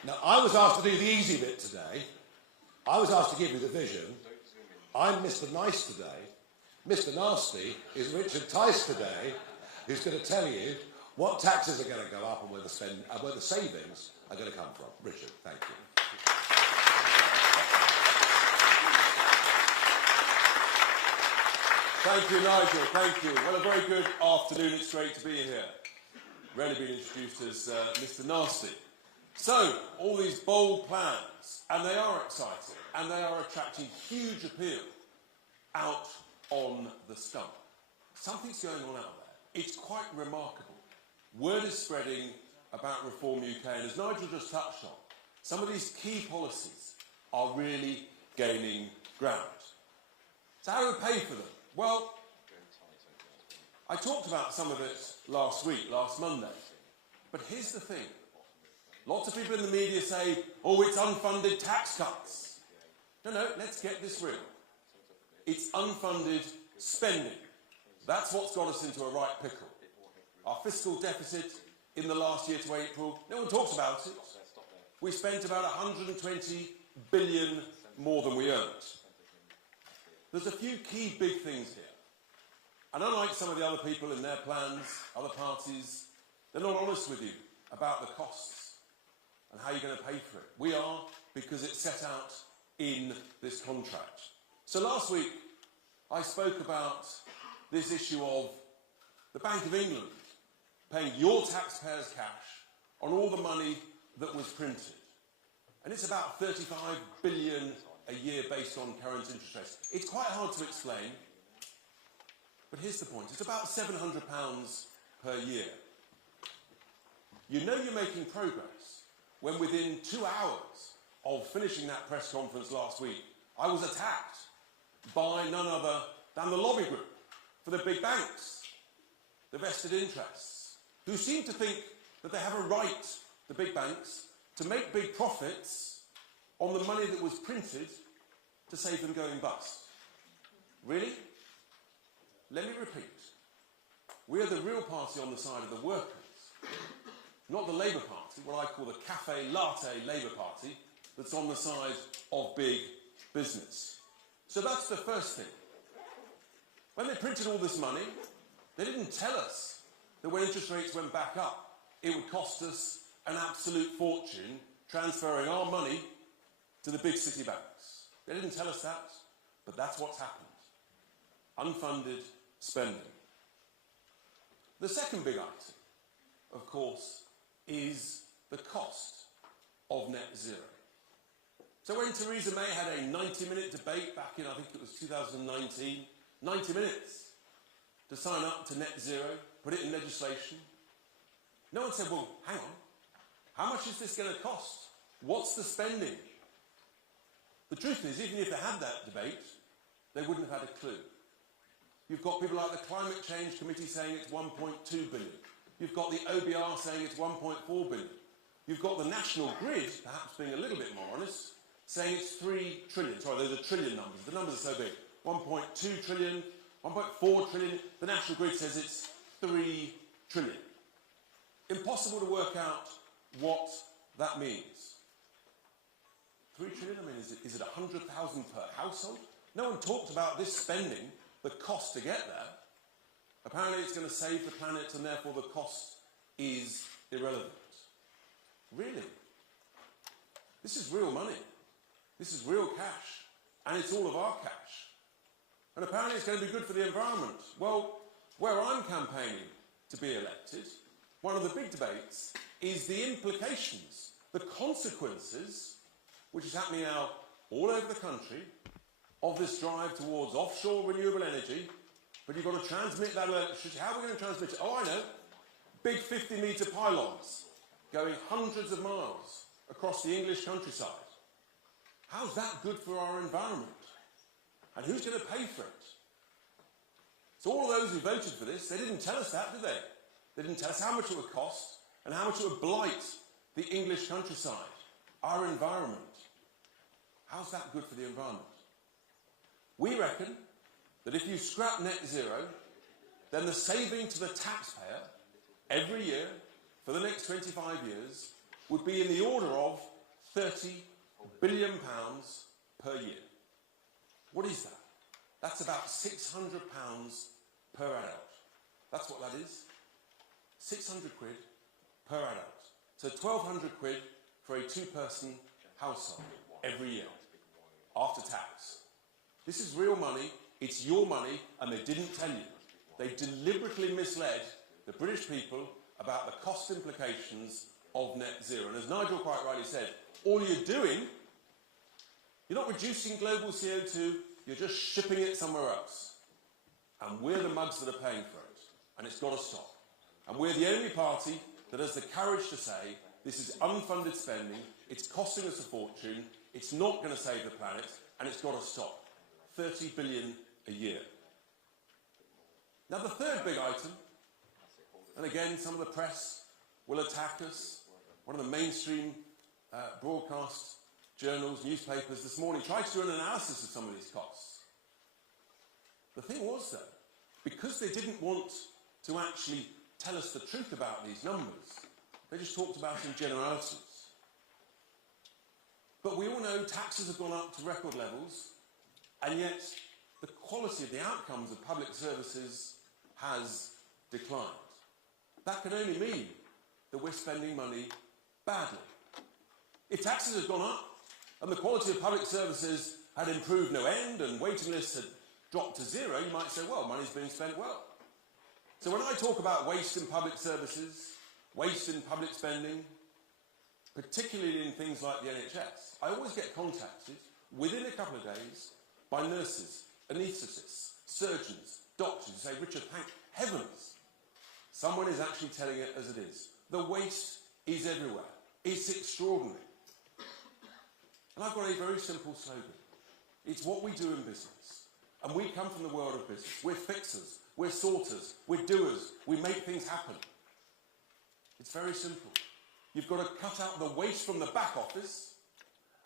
Now, I was asked to do the easy bit today. I was asked to give you the vision. I'm Mr. Nice today. Mr. Nasty is Richard Tice today, who's going to tell you what taxes are going to go up and where the savings are going to come from. Richard, thank you. Thank you, Nigel. Thank you. Well, a very good afternoon. It's great to be here. Rarely been introduced as Mr. Nasty. So, all these bold plans, and they are exciting, and they are attracting huge appeal out on the stump. Something's going on out there. It's quite remarkable. Word is spreading about Reform UK, and as Nigel just touched on, some of these key policies are really gaining ground. So how do we pay for them? Well, I talked about some of it last Monday. But here's the thing. Lots of people in the media say, oh, it's unfunded tax cuts. No, let's get this real. It's unfunded spending. That's what's got us into a right pickle. Our fiscal deficit in the last year to April, no one talks about it. We spent about 120 billion more than we earned. There's a few key big things here. And unlike some of the other people in their plans, other parties, they're not honest with you about the costs and how you're going to pay for it. We are, because it's set out in this contract. So last week, I spoke about this issue of the Bank of England paying your taxpayers' cash on all the money that was printed. And it's about 35 billion a year based on current interest rates. It's quite hard to explain, but here's the point. It's about £700 per year. You know you're making progress when within 2 hours of finishing that press conference last week, I was attacked by none other than the lobby group for the big banks, the vested interests, who seem to think that they have a right, the big banks, to make big profits on the money that was printed to save them going bust. Really? Let me repeat. We are the real party on the side of the workers, not the Labour Party, what I call the cafe latte Labour Party, that's on the side of big business. So that's the first thing. When they printed all this money, they didn't tell us that when interest rates went back up, it would cost us an absolute fortune transferring our money to the big city banks. They didn't tell us that, but that's what's happened. Unfunded spending. The second big item, of course, is the cost of net zero. So when Theresa May had a 90-minute debate back in, I think it was 2019, 90 minutes to sign up to net zero, put it in legislation, no one said, well, hang on, how much is this going to cost? What's the spending? The truth is, even if they had that debate, they wouldn't have had a clue. You've got people like the Climate Change Committee saying it's 1.2 billion. You've got the OBR saying it's 1.4 billion. You've got the National Grid, perhaps being a little bit more honest, saying it's 3 trillion. Sorry, those are trillion numbers. The numbers are so big. 1.2 trillion, 1.4 trillion. The National Grid says it's 3 trillion. Impossible to work out what that means. 3 trillion? I mean, is it 100,000 per household? No one talked about this spending, the cost to get there. Apparently it's going to save the planet and therefore the cost is irrelevant. Really? This is real money. This is real cash. And it's all of our cash. And apparently it's going to be good for the environment. Well, where I'm campaigning to be elected, one of the big debates is the implications, the consequences, which is happening now all over the country, of this drive towards offshore renewable energy. But you've got to transmit that electricity. How are we going to transmit it? Oh, I know. Big 50-metre pylons going hundreds of miles across the English countryside. How's that good for our environment? And who's going to pay for it? So all those who voted for this, they didn't tell us that, did they? They didn't tell us how much it would cost and how much it would blight the English countryside, our environment. How's that good for the environment? We reckon that if you scrap net zero, then the saving to the taxpayer every year for the next 25 years would be in the order of £30 billion per year. What is that? That's about £600 per adult. That's what that is. 600 quid per adult. So 1,200 quid for a two-person household every year, after tax. This is real money, it's your money, and they didn't tell you. They deliberately misled the British people about the cost implications of net zero. And as Nigel quite rightly said, all you're doing, you're not reducing global CO2, you're just shipping it somewhere else. And we're the mugs that are paying for it. And it's got to stop. And we're the only party that has the courage to say, this is unfunded spending, it's costing us a fortune, it's not going to save the planet, and it's got to stop. 30 billion a year. Now the third big item, and again some of the press will attack us, one of the mainstream broadcast journals, newspapers this morning tried to do an analysis of some of these costs. The thing was though, because they didn't want to actually tell us the truth about these numbers, they just talked about it in generalities. But we all know taxes have gone up to record levels, and yet the quality of the outcomes of public services has declined. That can only mean that we're spending money badly. If taxes had gone up and the quality of public services had improved no end and waiting lists had dropped to zero, you might say, well, money's being spent well. So when I talk about waste in public services, waste in public spending, particularly in things like the NHS, I always get contacted within a couple of days by nurses, anaesthetists, surgeons, doctors who say, Richard, thank heavens, someone is actually telling it as it is. The waste is everywhere. It's extraordinary. And I've got a very simple slogan. It's what we do in business. And we come from the world of business. We're fixers, we're sorters, we're doers, we make things happen. It's very simple. You've got to cut out the waste from the back office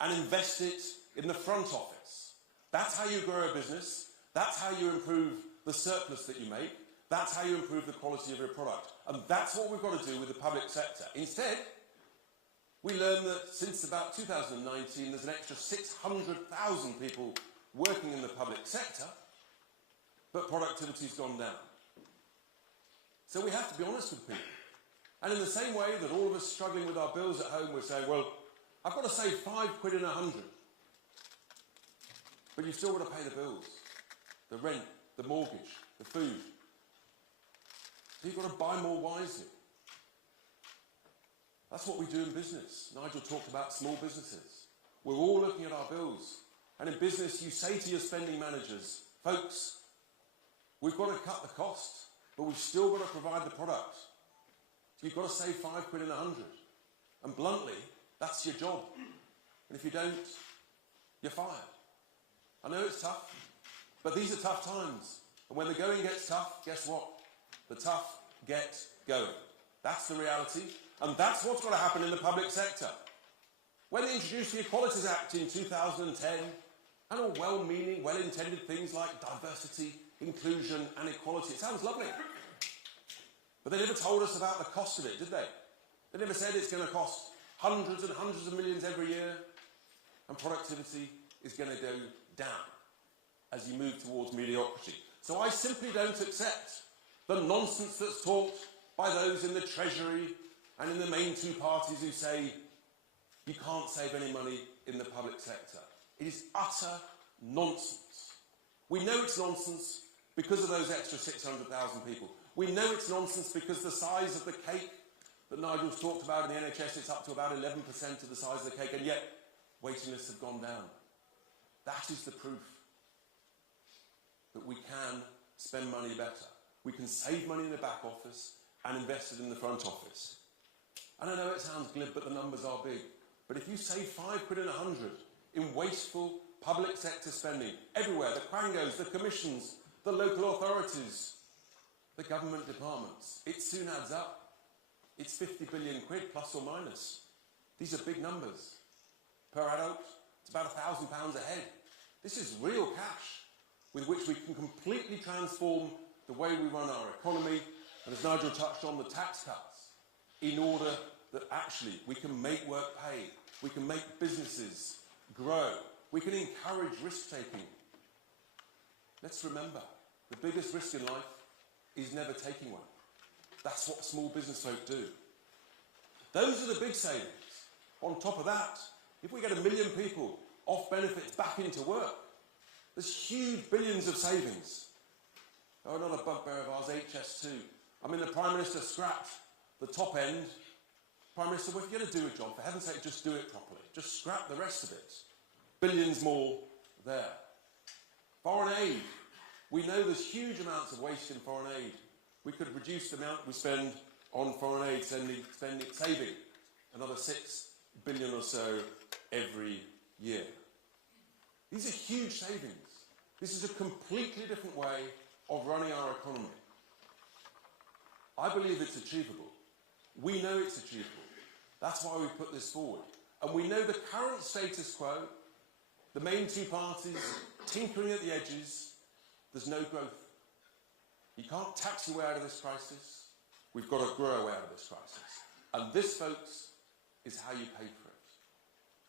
and invest it in the front office. That's how you grow a business. That's how you improve the surplus that you make. That's how you improve the quality of your product. And that's what we've got to do with the public sector. Instead, we learn that since about 2019, there's an extra 600,000 people working in the public sector, but productivity's gone down. So we have to be honest with people. And in the same way that all of us struggling with our bills at home, we're saying, well, I've got to save 5 quid in 100. But you've still got to pay the bills, the rent, the mortgage, the food. So you've got to buy more wisely. That's what we do in business. Nigel talked about small businesses. We're all looking at our bills. And in business, you say to your spending managers, folks, we've got to cut the cost, but we've still got to provide the product. You've got to save £5 in 100. And bluntly, that's your job. And if you don't, you're fired. I know it's tough, but these are tough times. And when the going gets tough, guess what? The tough get going. That's the reality. And that's what's got to happen in the public sector. When they introduced the Equalities Act in 2010, and all well-meaning, well-intended things like diversity, inclusion and equality, it sounds lovely. But they never told us about the cost of it, did they? They never said it's going to cost hundreds and hundreds of millions every year, and productivity is going to go down as you move towards mediocrity. So I simply don't accept the nonsense that's talked by those in the Treasury and in the main two parties who say you can't save any money in the public sector. It is utter nonsense. We know it's nonsense because of those extra 600,000 people. We know it's nonsense because the size of the cake that Nigel's talked about in the NHS, it's up to about 11% of the size of the cake, and yet waiting lists have gone down. That is the proof that we can spend money better. We can save money in the back office and invest it in the front office. And I know it sounds glib, but the numbers are big. But if you save £5 in 100 in wasteful public sector spending, everywhere, the quangos, the commissions, the local authorities, the government departments, it soon adds up. It's 50 billion quid, plus or minus. These are big numbers. Per adult, it's about £1,000 a head. This is real cash with which we can completely transform the way we run our economy, and as Nigel touched on, the tax cuts, in order that actually we can make work pay, we can make businesses grow, we can encourage risk-taking. Let's remember, the biggest risk in life is never taking one. That's what small business folk do. Those are the big savings. On top of that, if we get 1 million people off benefits back into work, there's huge billions of savings. Oh, another bugbear of ours, HS2. I mean, the Prime Minister scrapped the top end. Prime Minister, well, if you're going to do a job, for heaven's sake, just do it properly. Just scrap the rest of it. Billions more there. Foreign aid. We know there's huge amounts of waste in foreign aid. We could reduce the amount we spend on foreign aid, saving another 6 billion or so every year. These are huge savings. This is a completely different way of running our economy. I believe it's achievable. We know it's achievable. That's why we put this forward. And we know the current status quo, the main two parties tinkering at the edges, there's no growth. You can't tax your way out of this crisis. We've got to grow our way out of this crisis. And this, folks, is how you pay for it.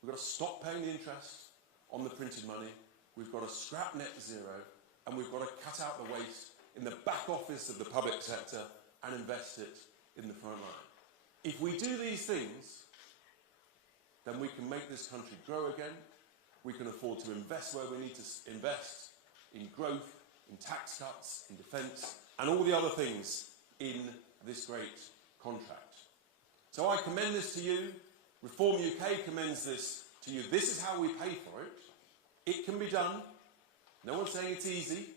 We've got to stop paying the interest on the printed money. We've got to scrap net zero. And we've got to cut out the waste in the back office of the public sector and invest it in the front line. If we do these things, then we can make this country grow again. We can afford to invest where we need to invest, in growth, in tax cuts, in defence, and all the other things in this great contract. So I commend this to you. Reform UK commends this to you. This is how we pay for it. It can be done. No one's saying it's easy.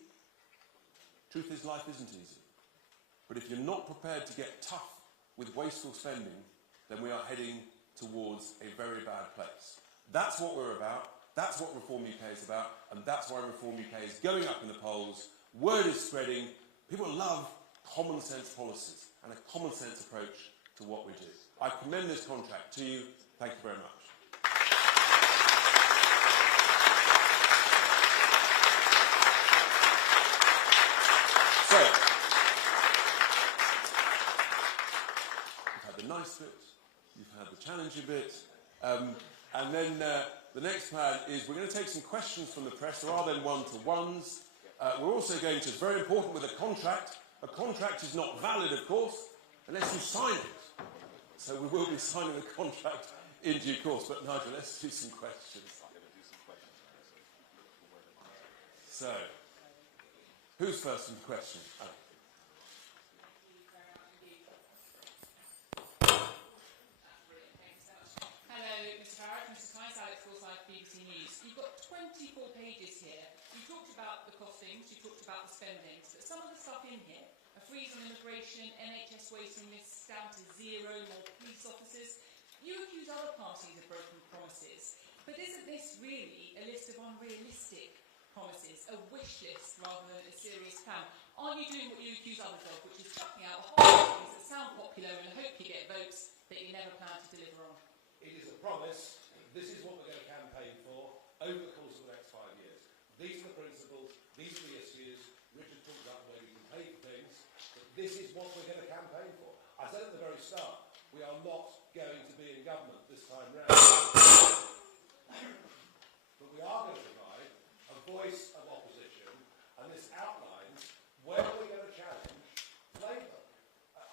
Truth is, life isn't easy. But if you're not prepared to get tough with wasteful spending, then we are heading towards a very bad place. That's what we're about. That's what Reform UK is about. And that's why Reform UK is going up in the polls. Word is spreading. People love common sense policies and a common sense approach to what we do. I commend this contract to you. Thank you very much. So, you've had the nice bit, you've had the challenging bit, and then the next plan is we're going to take some questions from the press. There are then one-to-ones. We're also going to, it's very important with a contract is not valid, of course, unless you sign it. So we will be signing the contract in due course. But Nigel, let's do some questions. So, who's first in the question? Oh. Hello, Mr. Farage, Mr. Tice, Alex Forsyth, freeze on immigration, NHS waiting lists down to 0, more police officers. You accuse other parties of broken promises, but isn't this really a list of unrealistic promises, a wish list rather than a serious plan? Are you doing what you accuse others of, which is chucking out a whole lot of things that sound popular and hope you get votes that you never plan to deliver on? It is a promise. This is what we're going to campaign for over the course of the next 5 years. These are the principles, these are the issues. Richard talked about the way we can pay for things, but this is what we're going to campaign for. I said at the very start, we are not going to be in government this time round. But we are going to provide a voice of opposition, and this outlines where we're going to challenge Labour.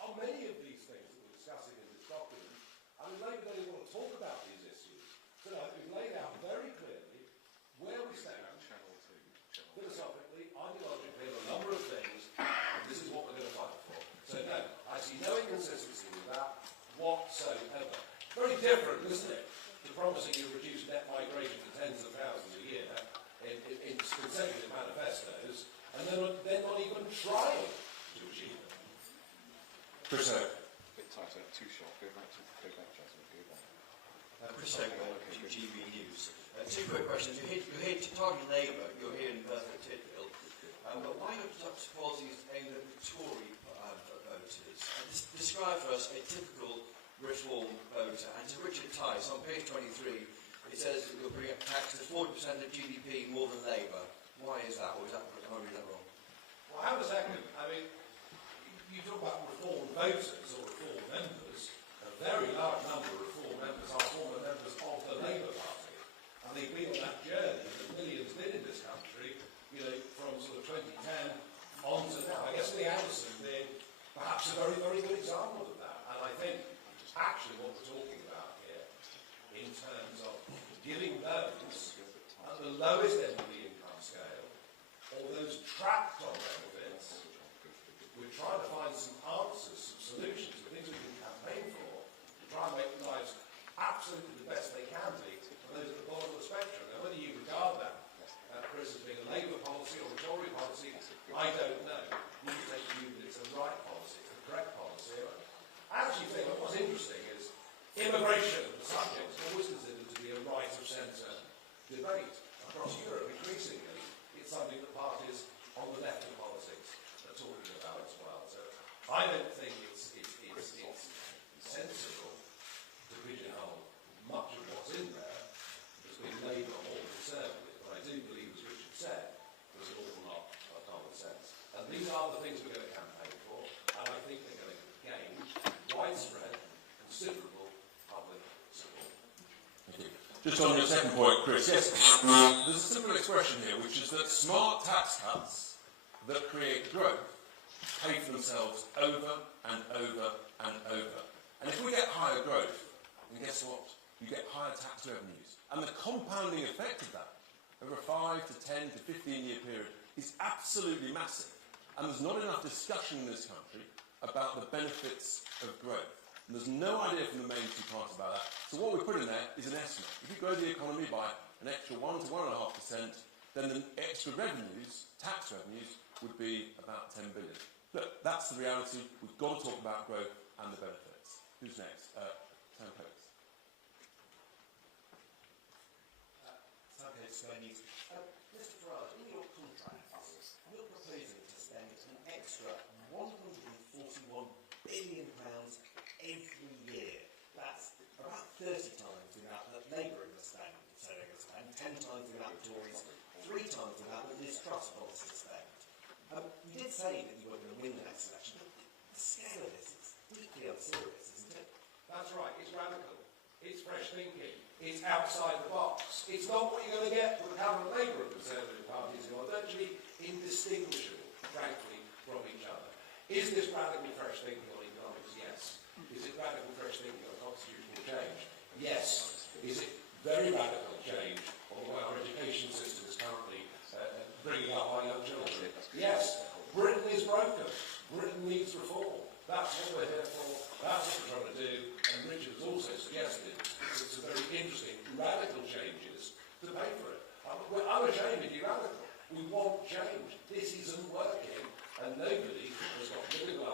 On many of these things that we're discussing in this document, I mean, Labour don't even want to talk about these issues. So we've laid out very clearly where we stand philosophically, ideologically, on a number of things, and this is what we're going to fight for. So no, I see no inconsistency with that whatsoever. Very different, isn't it, to promising you reduce net migration to tens of thousands a year in consecutive manifestos, and they're not even trying to achieve it. Chris Oak. Bit tight, too short. Go back, Jasmine. Go back. Chris Oak, GB News. Two quick questions. You're here to target Labour. You're here in Bertha Titbill. But why not such policies aimed at Tory voters? Describe for us a typical reform voter. And to Richard Tice, on page 23, it says that you'll bring up tax to 40% of GDP more than Labour. Why is that? Or is that, am I reading that wrong? Well, hang on a second. I mean, you talk about reform voters or reform members. A very large number of reform members are former members of the Labour Party. And they've been on that journey that millions did in this country, you know, from sort of 2010 on to now. I guess Lee Anderson being perhaps a very, very good example of that. And I think actually what we're talking about here in terms of giving those at the lowest end of the income scale, or those trapped on benefits, we're trying to find some answers, some solutions, some things we can campaign for, to try and make lives absolutely the best they can be for those at the bottom of the spectrum. Now, whether you regard that, Chris, as being a Labour policy or a Tory policy, I don't know. You can take the view that it's the right policy, it's the correct policy. I actually think that what's interesting is immigration, the subject, is always considered to be a right of centre debate across Europe. Increasingly, it's something that parties on the left of politics are talking about as well. So I don't think it's sensible to pigeonhole much of what's in there as being Labour or Conservative. But I do believe, as Richard said, there's an awful lot of common sense. And these are the things we're going to campaign for, and I think they're going to gain widespread, considerable public support. Thank you. Just on your second point, Chris, yes, there's a simple expression here, which is that smart tax cuts that create growth pay for themselves over and over and over. And if we get higher growth, then guess what? You get higher tax revenues. And the compounding effect of that over a 5 to 10 to 15-year period is absolutely massive. And there's not enough discussion in this country about the benefits of growth. And there's no idea from the mainstream party about that. So what we put in there is an estimate. If you grow the economy by an extra 1 to 1.5%, then the extra revenues, tax revenues, would be about 10 billion. Look, that's the reality. We've got to talk about growth and the benefits. Who's next? Sam Coates. Mr Farage, in your contracts, you're proposing to spend an extra £141 billion every year. That's about 30 times the amount that Labour is spending, 10 times the amount the Tories, 3 times the amount that Liz Truss wants to spend. You did say that you were going to win the next election, but the scale of this is deeply unserious, isn't it? That's right, it's radical. It's fresh thinking. It's outside the box. It's not what you're going to get from the current Labour and Conservative parties who are virtually indistinguishable, frankly, from each other. Is this radical fresh thinking on economics? Yes. Is it radical fresh thinking on constitutional change? Yes. Is it very radical change on the way our education system is currently bringing up our young children? Yes. Britain is broken. Britain needs reform. That's what we're here for. That's what we're trying to do. And Richard has also suggested some very interesting radical changes to pay for it. We're unashamedly radical. We want change. This isn't working, and nobody has got political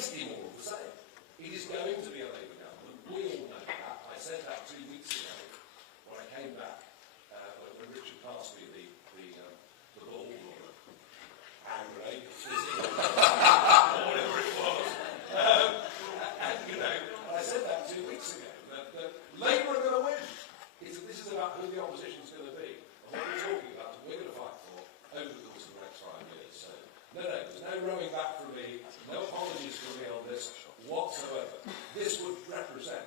basically more of the same. It is going to be a Labour government. We all know that. I said that 2 weeks ago when I came back, when Richard passed me the ball or the hand grenade, whatever it was. And, you know, I said that 2 weeks ago, that Labour are going to win. This is about who the opposition is going to be, and what we're talking about, and we're going to fight for over the course of the next 5 years. So, no, there's no rowing back from me, no apologies from me on this whatsoever. This would represent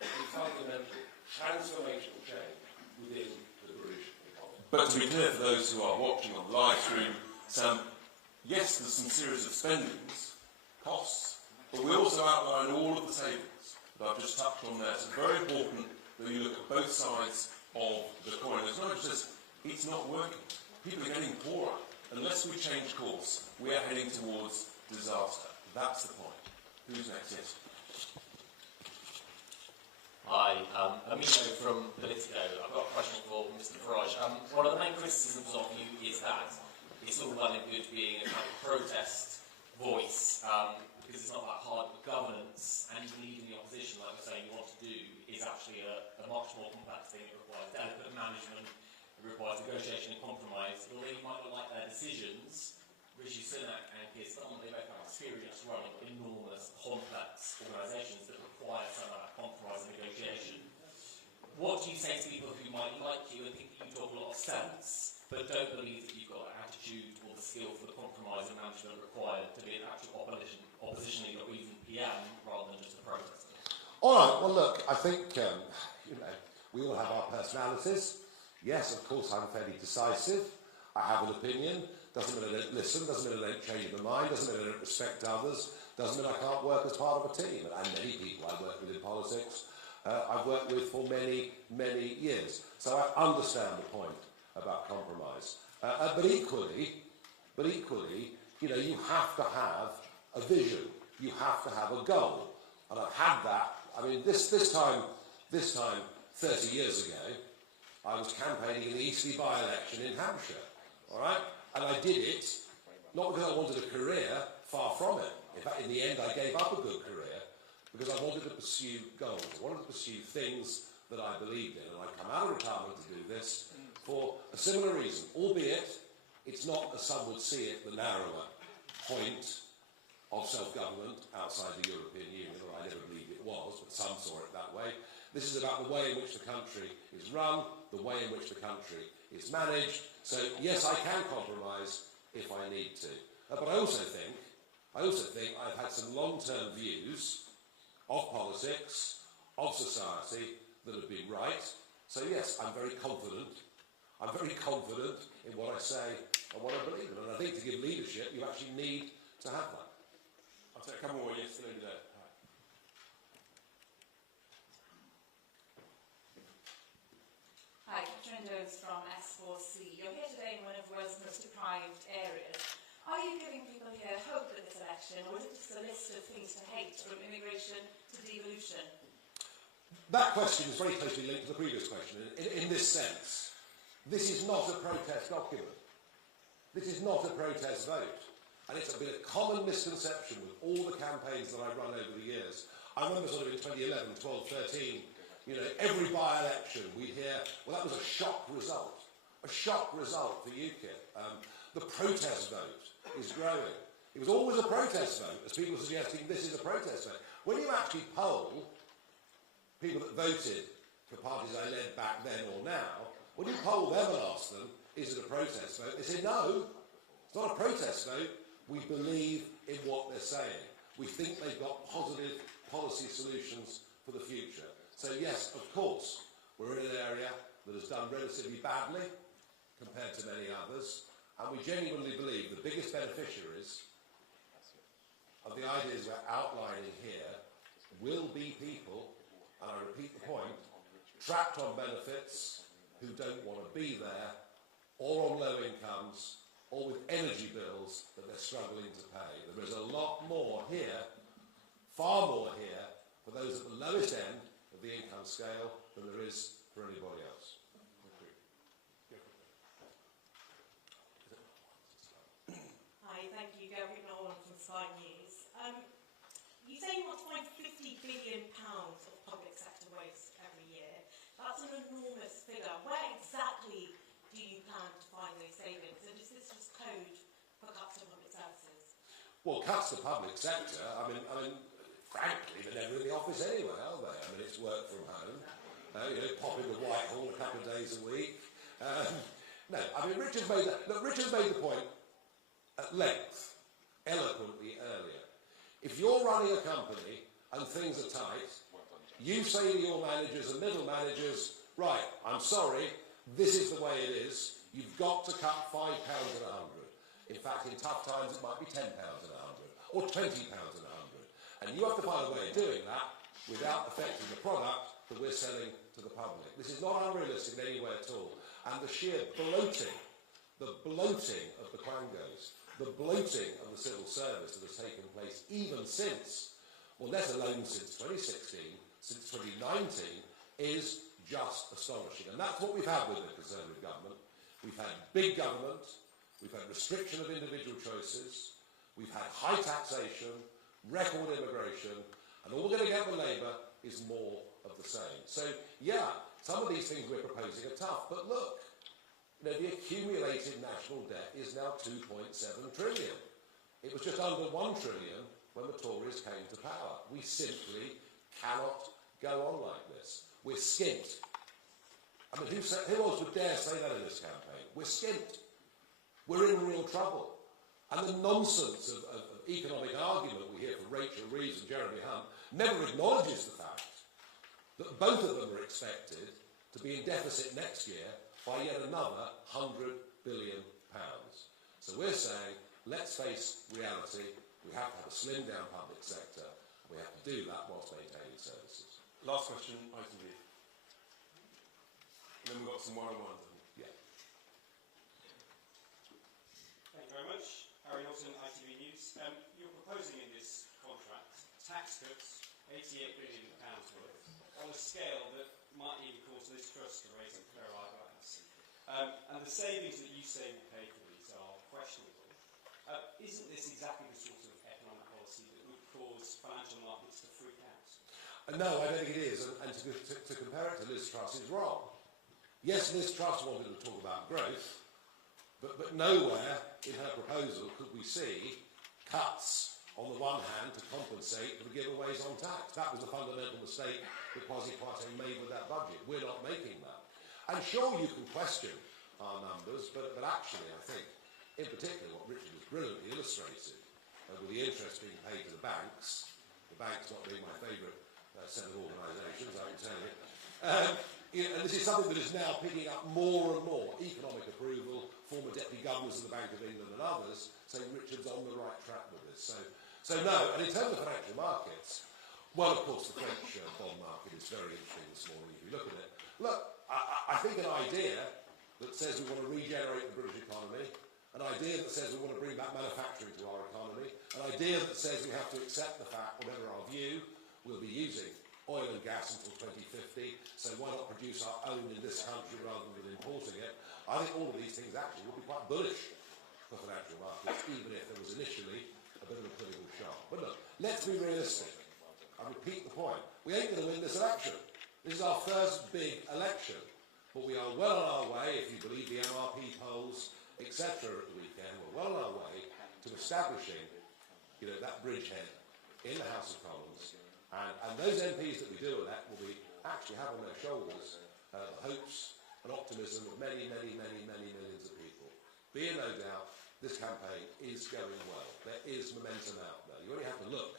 a fundamental transformational change within the British economy. But to be clear for those who are watching on the live stream, Sam, yes, there's some series of spendings, costs, but we also outline all of the savings that I've just touched on there. So it's very important that you look at both sides of the coin. It's not just, it's not working. People are getting poorer. Unless we change course, we are heading towards disaster. That's the point. Who's next? Yes. Hi, Amino from Politico. I've got a question for Mr. Farage. One of the main criticisms of you is that it's all well and good being a kind of protest voice, because it's not that hard, but governance and even leading the opposition, like you're saying you want to do, is actually a much more complex thing. It requires delicate management, it requires negotiation and compromise. Although you might not like their decisions, Rishi Sunak and Keir Starmer, they both have experience running enormous, complex organisations that require some of that compromise and negotiation. What do you say to people who might like you and think that you talk a lot of sense, but don't believe that you've got the attitude or the skill for the compromise and management required to be an actual opposition leader or even PM rather than just a protester? All right, well, look, I think, you know, we all have our personalities. Yes, of course, I'm fairly decisive. I have an opinion. Doesn't mean I don't listen, doesn't mean I don't change my mind, doesn't mean I don't respect others, doesn't mean I can't work as part of a team. And many people I've worked with in politics, I've worked with for many, many years. So I understand the point about compromise. But equally, you know, you have to have a vision. You have to have a goal. And I've had that. I mean, this time 30 years ago, I was campaigning in the Eastleigh by-election in Hampshire. All right? And I did it, not because I wanted a career, far from it. In fact, in the end, I gave up a good career because I wanted to pursue goals. I wanted to pursue things that I believed in. And I come out of retirement to do this for a similar reason, albeit it's not, as some would see it, the narrower point of self-government outside the European Union, or I never believed it was, but some saw it that way. This is about the way in which the country is run, the way in which the country is managed. So, yes, I can compromise if I need to. But I also think I've had some long-term views of politics, of society, that have been right. So, yes, I'm very confident. I'm very confident in what I say and what I believe in. And I think to give leadership, you actually need to have that. I'll take a couple more. Yes, Linda there. Hi, Catherine Jones from S4C. You're here today in one of Wales' most deprived areas. Are you giving people here hope at this election, or is it just a list of things to hate, from immigration to devolution? That question is very closely linked to the previous question. In this sense, this is not a protest document. This is not a protest vote. And it's been a common misconception with all the campaigns that I've run over the years. I remember sort of in 2011, 12, 13, you know, every by-election we hear, well, that was a shock result for UKIP. The protest vote is growing. It was always a protest vote, as people are suggesting this is a protest vote. When you actually poll people that voted for parties I led back then or now, when you poll them and ask them, is it a protest vote? They say, no, it's not a protest vote. We believe in what they're saying. We think they've got positive policy solutions for the future. So yes, of course, we're in an area that has done relatively badly compared to many others, and we genuinely believe the biggest beneficiaries of the ideas we're outlining here will be people, and I repeat the point, trapped on benefits who don't want to be there, or on low incomes, or with energy bills that they're struggling to pay. There is a lot more here, far more here, for those at the lowest end of the income scale than there is for anybody else. Hi, thank you. Gary Nolan from Sky News. You say you want to find £50 billion of public sector waste every year. That's an enormous figure. Where exactly do you plan to find those savings? And is this just code for cuts to public services? Well, cuts to public sector, I mean, frankly, they're never in the office anyway, are they? I mean, it's work from home. Pop into Whitehall a couple of days a week. No, I mean, Richard's made the point at length, eloquently earlier. If you're running a company and things are tight, you say to your managers and middle managers, right, I'm sorry, this is the way it is. You've got to cut £5 and 100. In fact, in tough times, it might be £10 and 100, or £20 and 100. And you have to find a way of doing that without affecting the product that we're selling to the public. This is not unrealistic in any way at all. And the sheer bloating, the bloating of the quangos, the bloating of the civil service that has taken place even since, well, let alone since 2016, since 2019, is just astonishing. And that's what we've had with the Conservative government. We've had big government, we've had restriction of individual choices, we've had high taxation, record immigration, and all we're going to get with Labour is more of the same. So, yeah, some of these things we're proposing are tough, but look, the accumulated national debt is now 2.7 trillion. It was just under 1 trillion when the Tories came to power. We simply cannot go on like this. We're skint. I mean, who else would dare say that in this campaign? We're skint. We're in real trouble. And the nonsense of economic argument we hear from Rachel Reeves and Jeremy Hunt never acknowledges the fact that both of them are expected to be in deficit next year by yet another £100 billion. So we're saying, let's face reality. We have to have a slimmed down public sector. We have to do that whilst maintaining services. Last question, ITV. And then we've got some one-on-ones. Yeah. Thank you very much. Harry Hilton, ITV News. You're proposing in this contract tax cuts, £88 billion worth, on a scale that might even cause Liz Truss to raise her eyebrows. And the savings that you say will pay for these are questionable. Isn't this exactly the sort of economic policy that would cause financial markets to freak out? No, I don't think it is. And to compare it to Liz Truss is wrong. Yes, Liz Truss wanted to talk about growth, but nowhere in her proposal could we see cuts on the one hand to compensate for the giveaways on tax. That was the fundamental mistake that Kwasi Kwarteng made with that budget. We're not making that. And sure, you can question our numbers, but actually, I think, in particular, what Richard has brilliantly illustrated with the interest being paid to the banks not being my favourite set of organisations, I can tell you. And this is something that is now picking up more and more economic approval. Former deputy governors of the Bank of England and others saying Richard's on the right track with this. So no, and in terms of financial markets, well, of course, the French bond market is very interesting this morning if you look at it. Look, I think an idea that says we want to regenerate the British economy, an idea that says we want to bring back manufacturing to our economy, an idea that says we have to accept the fact, whatever our view, we'll be using oil and gas until 2050, so why not produce our own in this country rather than importing it? I think all of these things actually would be quite bullish for financial markets, even if there was initially a bit of a political shock. But look, let's be realistic. I repeat the point. We ain't going to win this election. This is our first big election. But we are well on our way, if you believe the MRP polls, etc. at the weekend, we're well on our way to establishing, that bridgehead in the House of Commons. And those MPs that we do elect will actually have on their shoulders the hopes and optimism of many, many, many, many millions of people. Be in no doubt, this campaign is going well. There is momentum out there. You only have to look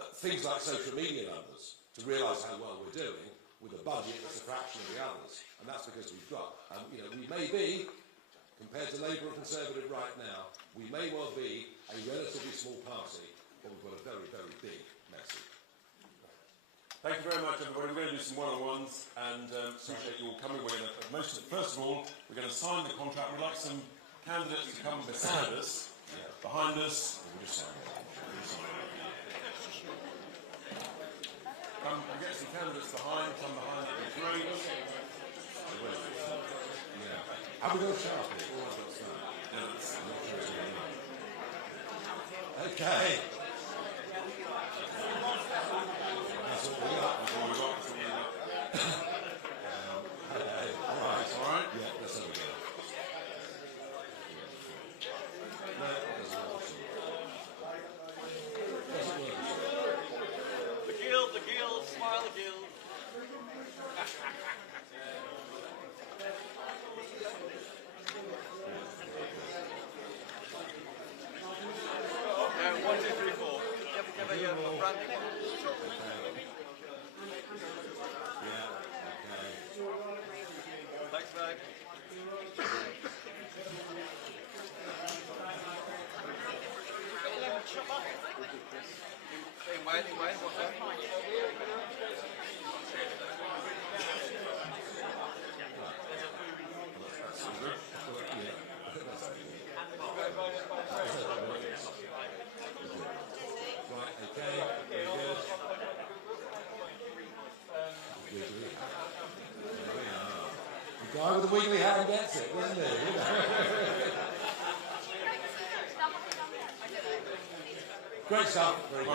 at things like social media numbers to realise how well we're doing with a budget that's a fraction of the others. And that's because we've got, we may be, compared to Labour and Conservative right now, we may well be a relatively small party, but we've got a very, very big message. Thank you very much, everybody. We're going to do some one-on-ones, and appreciate you all coming. We're going to, first of all, we're going to sign the contract. We'd like some candidates to come beside us, behind us. Come and get some candidates behind. Come behind. That'd be great. Yeah. Have we got a sharpie? Okay. Smile, Gil. Yeah, 1, 2, 3, 4. Give a branding one. Thanks, mate. Hey, Wayne, what's that? Right, okay, very good. The guy with the wiggly hand gets it, doesn't he? Great stuff. Very good.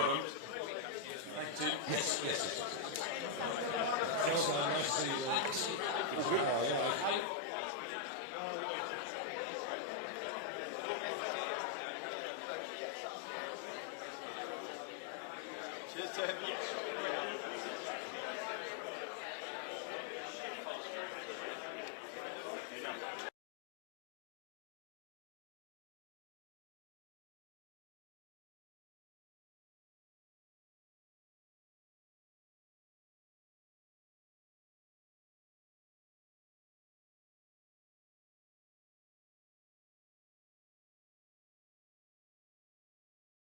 Thank you. Yes. Well done, nice to see you all. Oh, yeah. Cheers, Tim.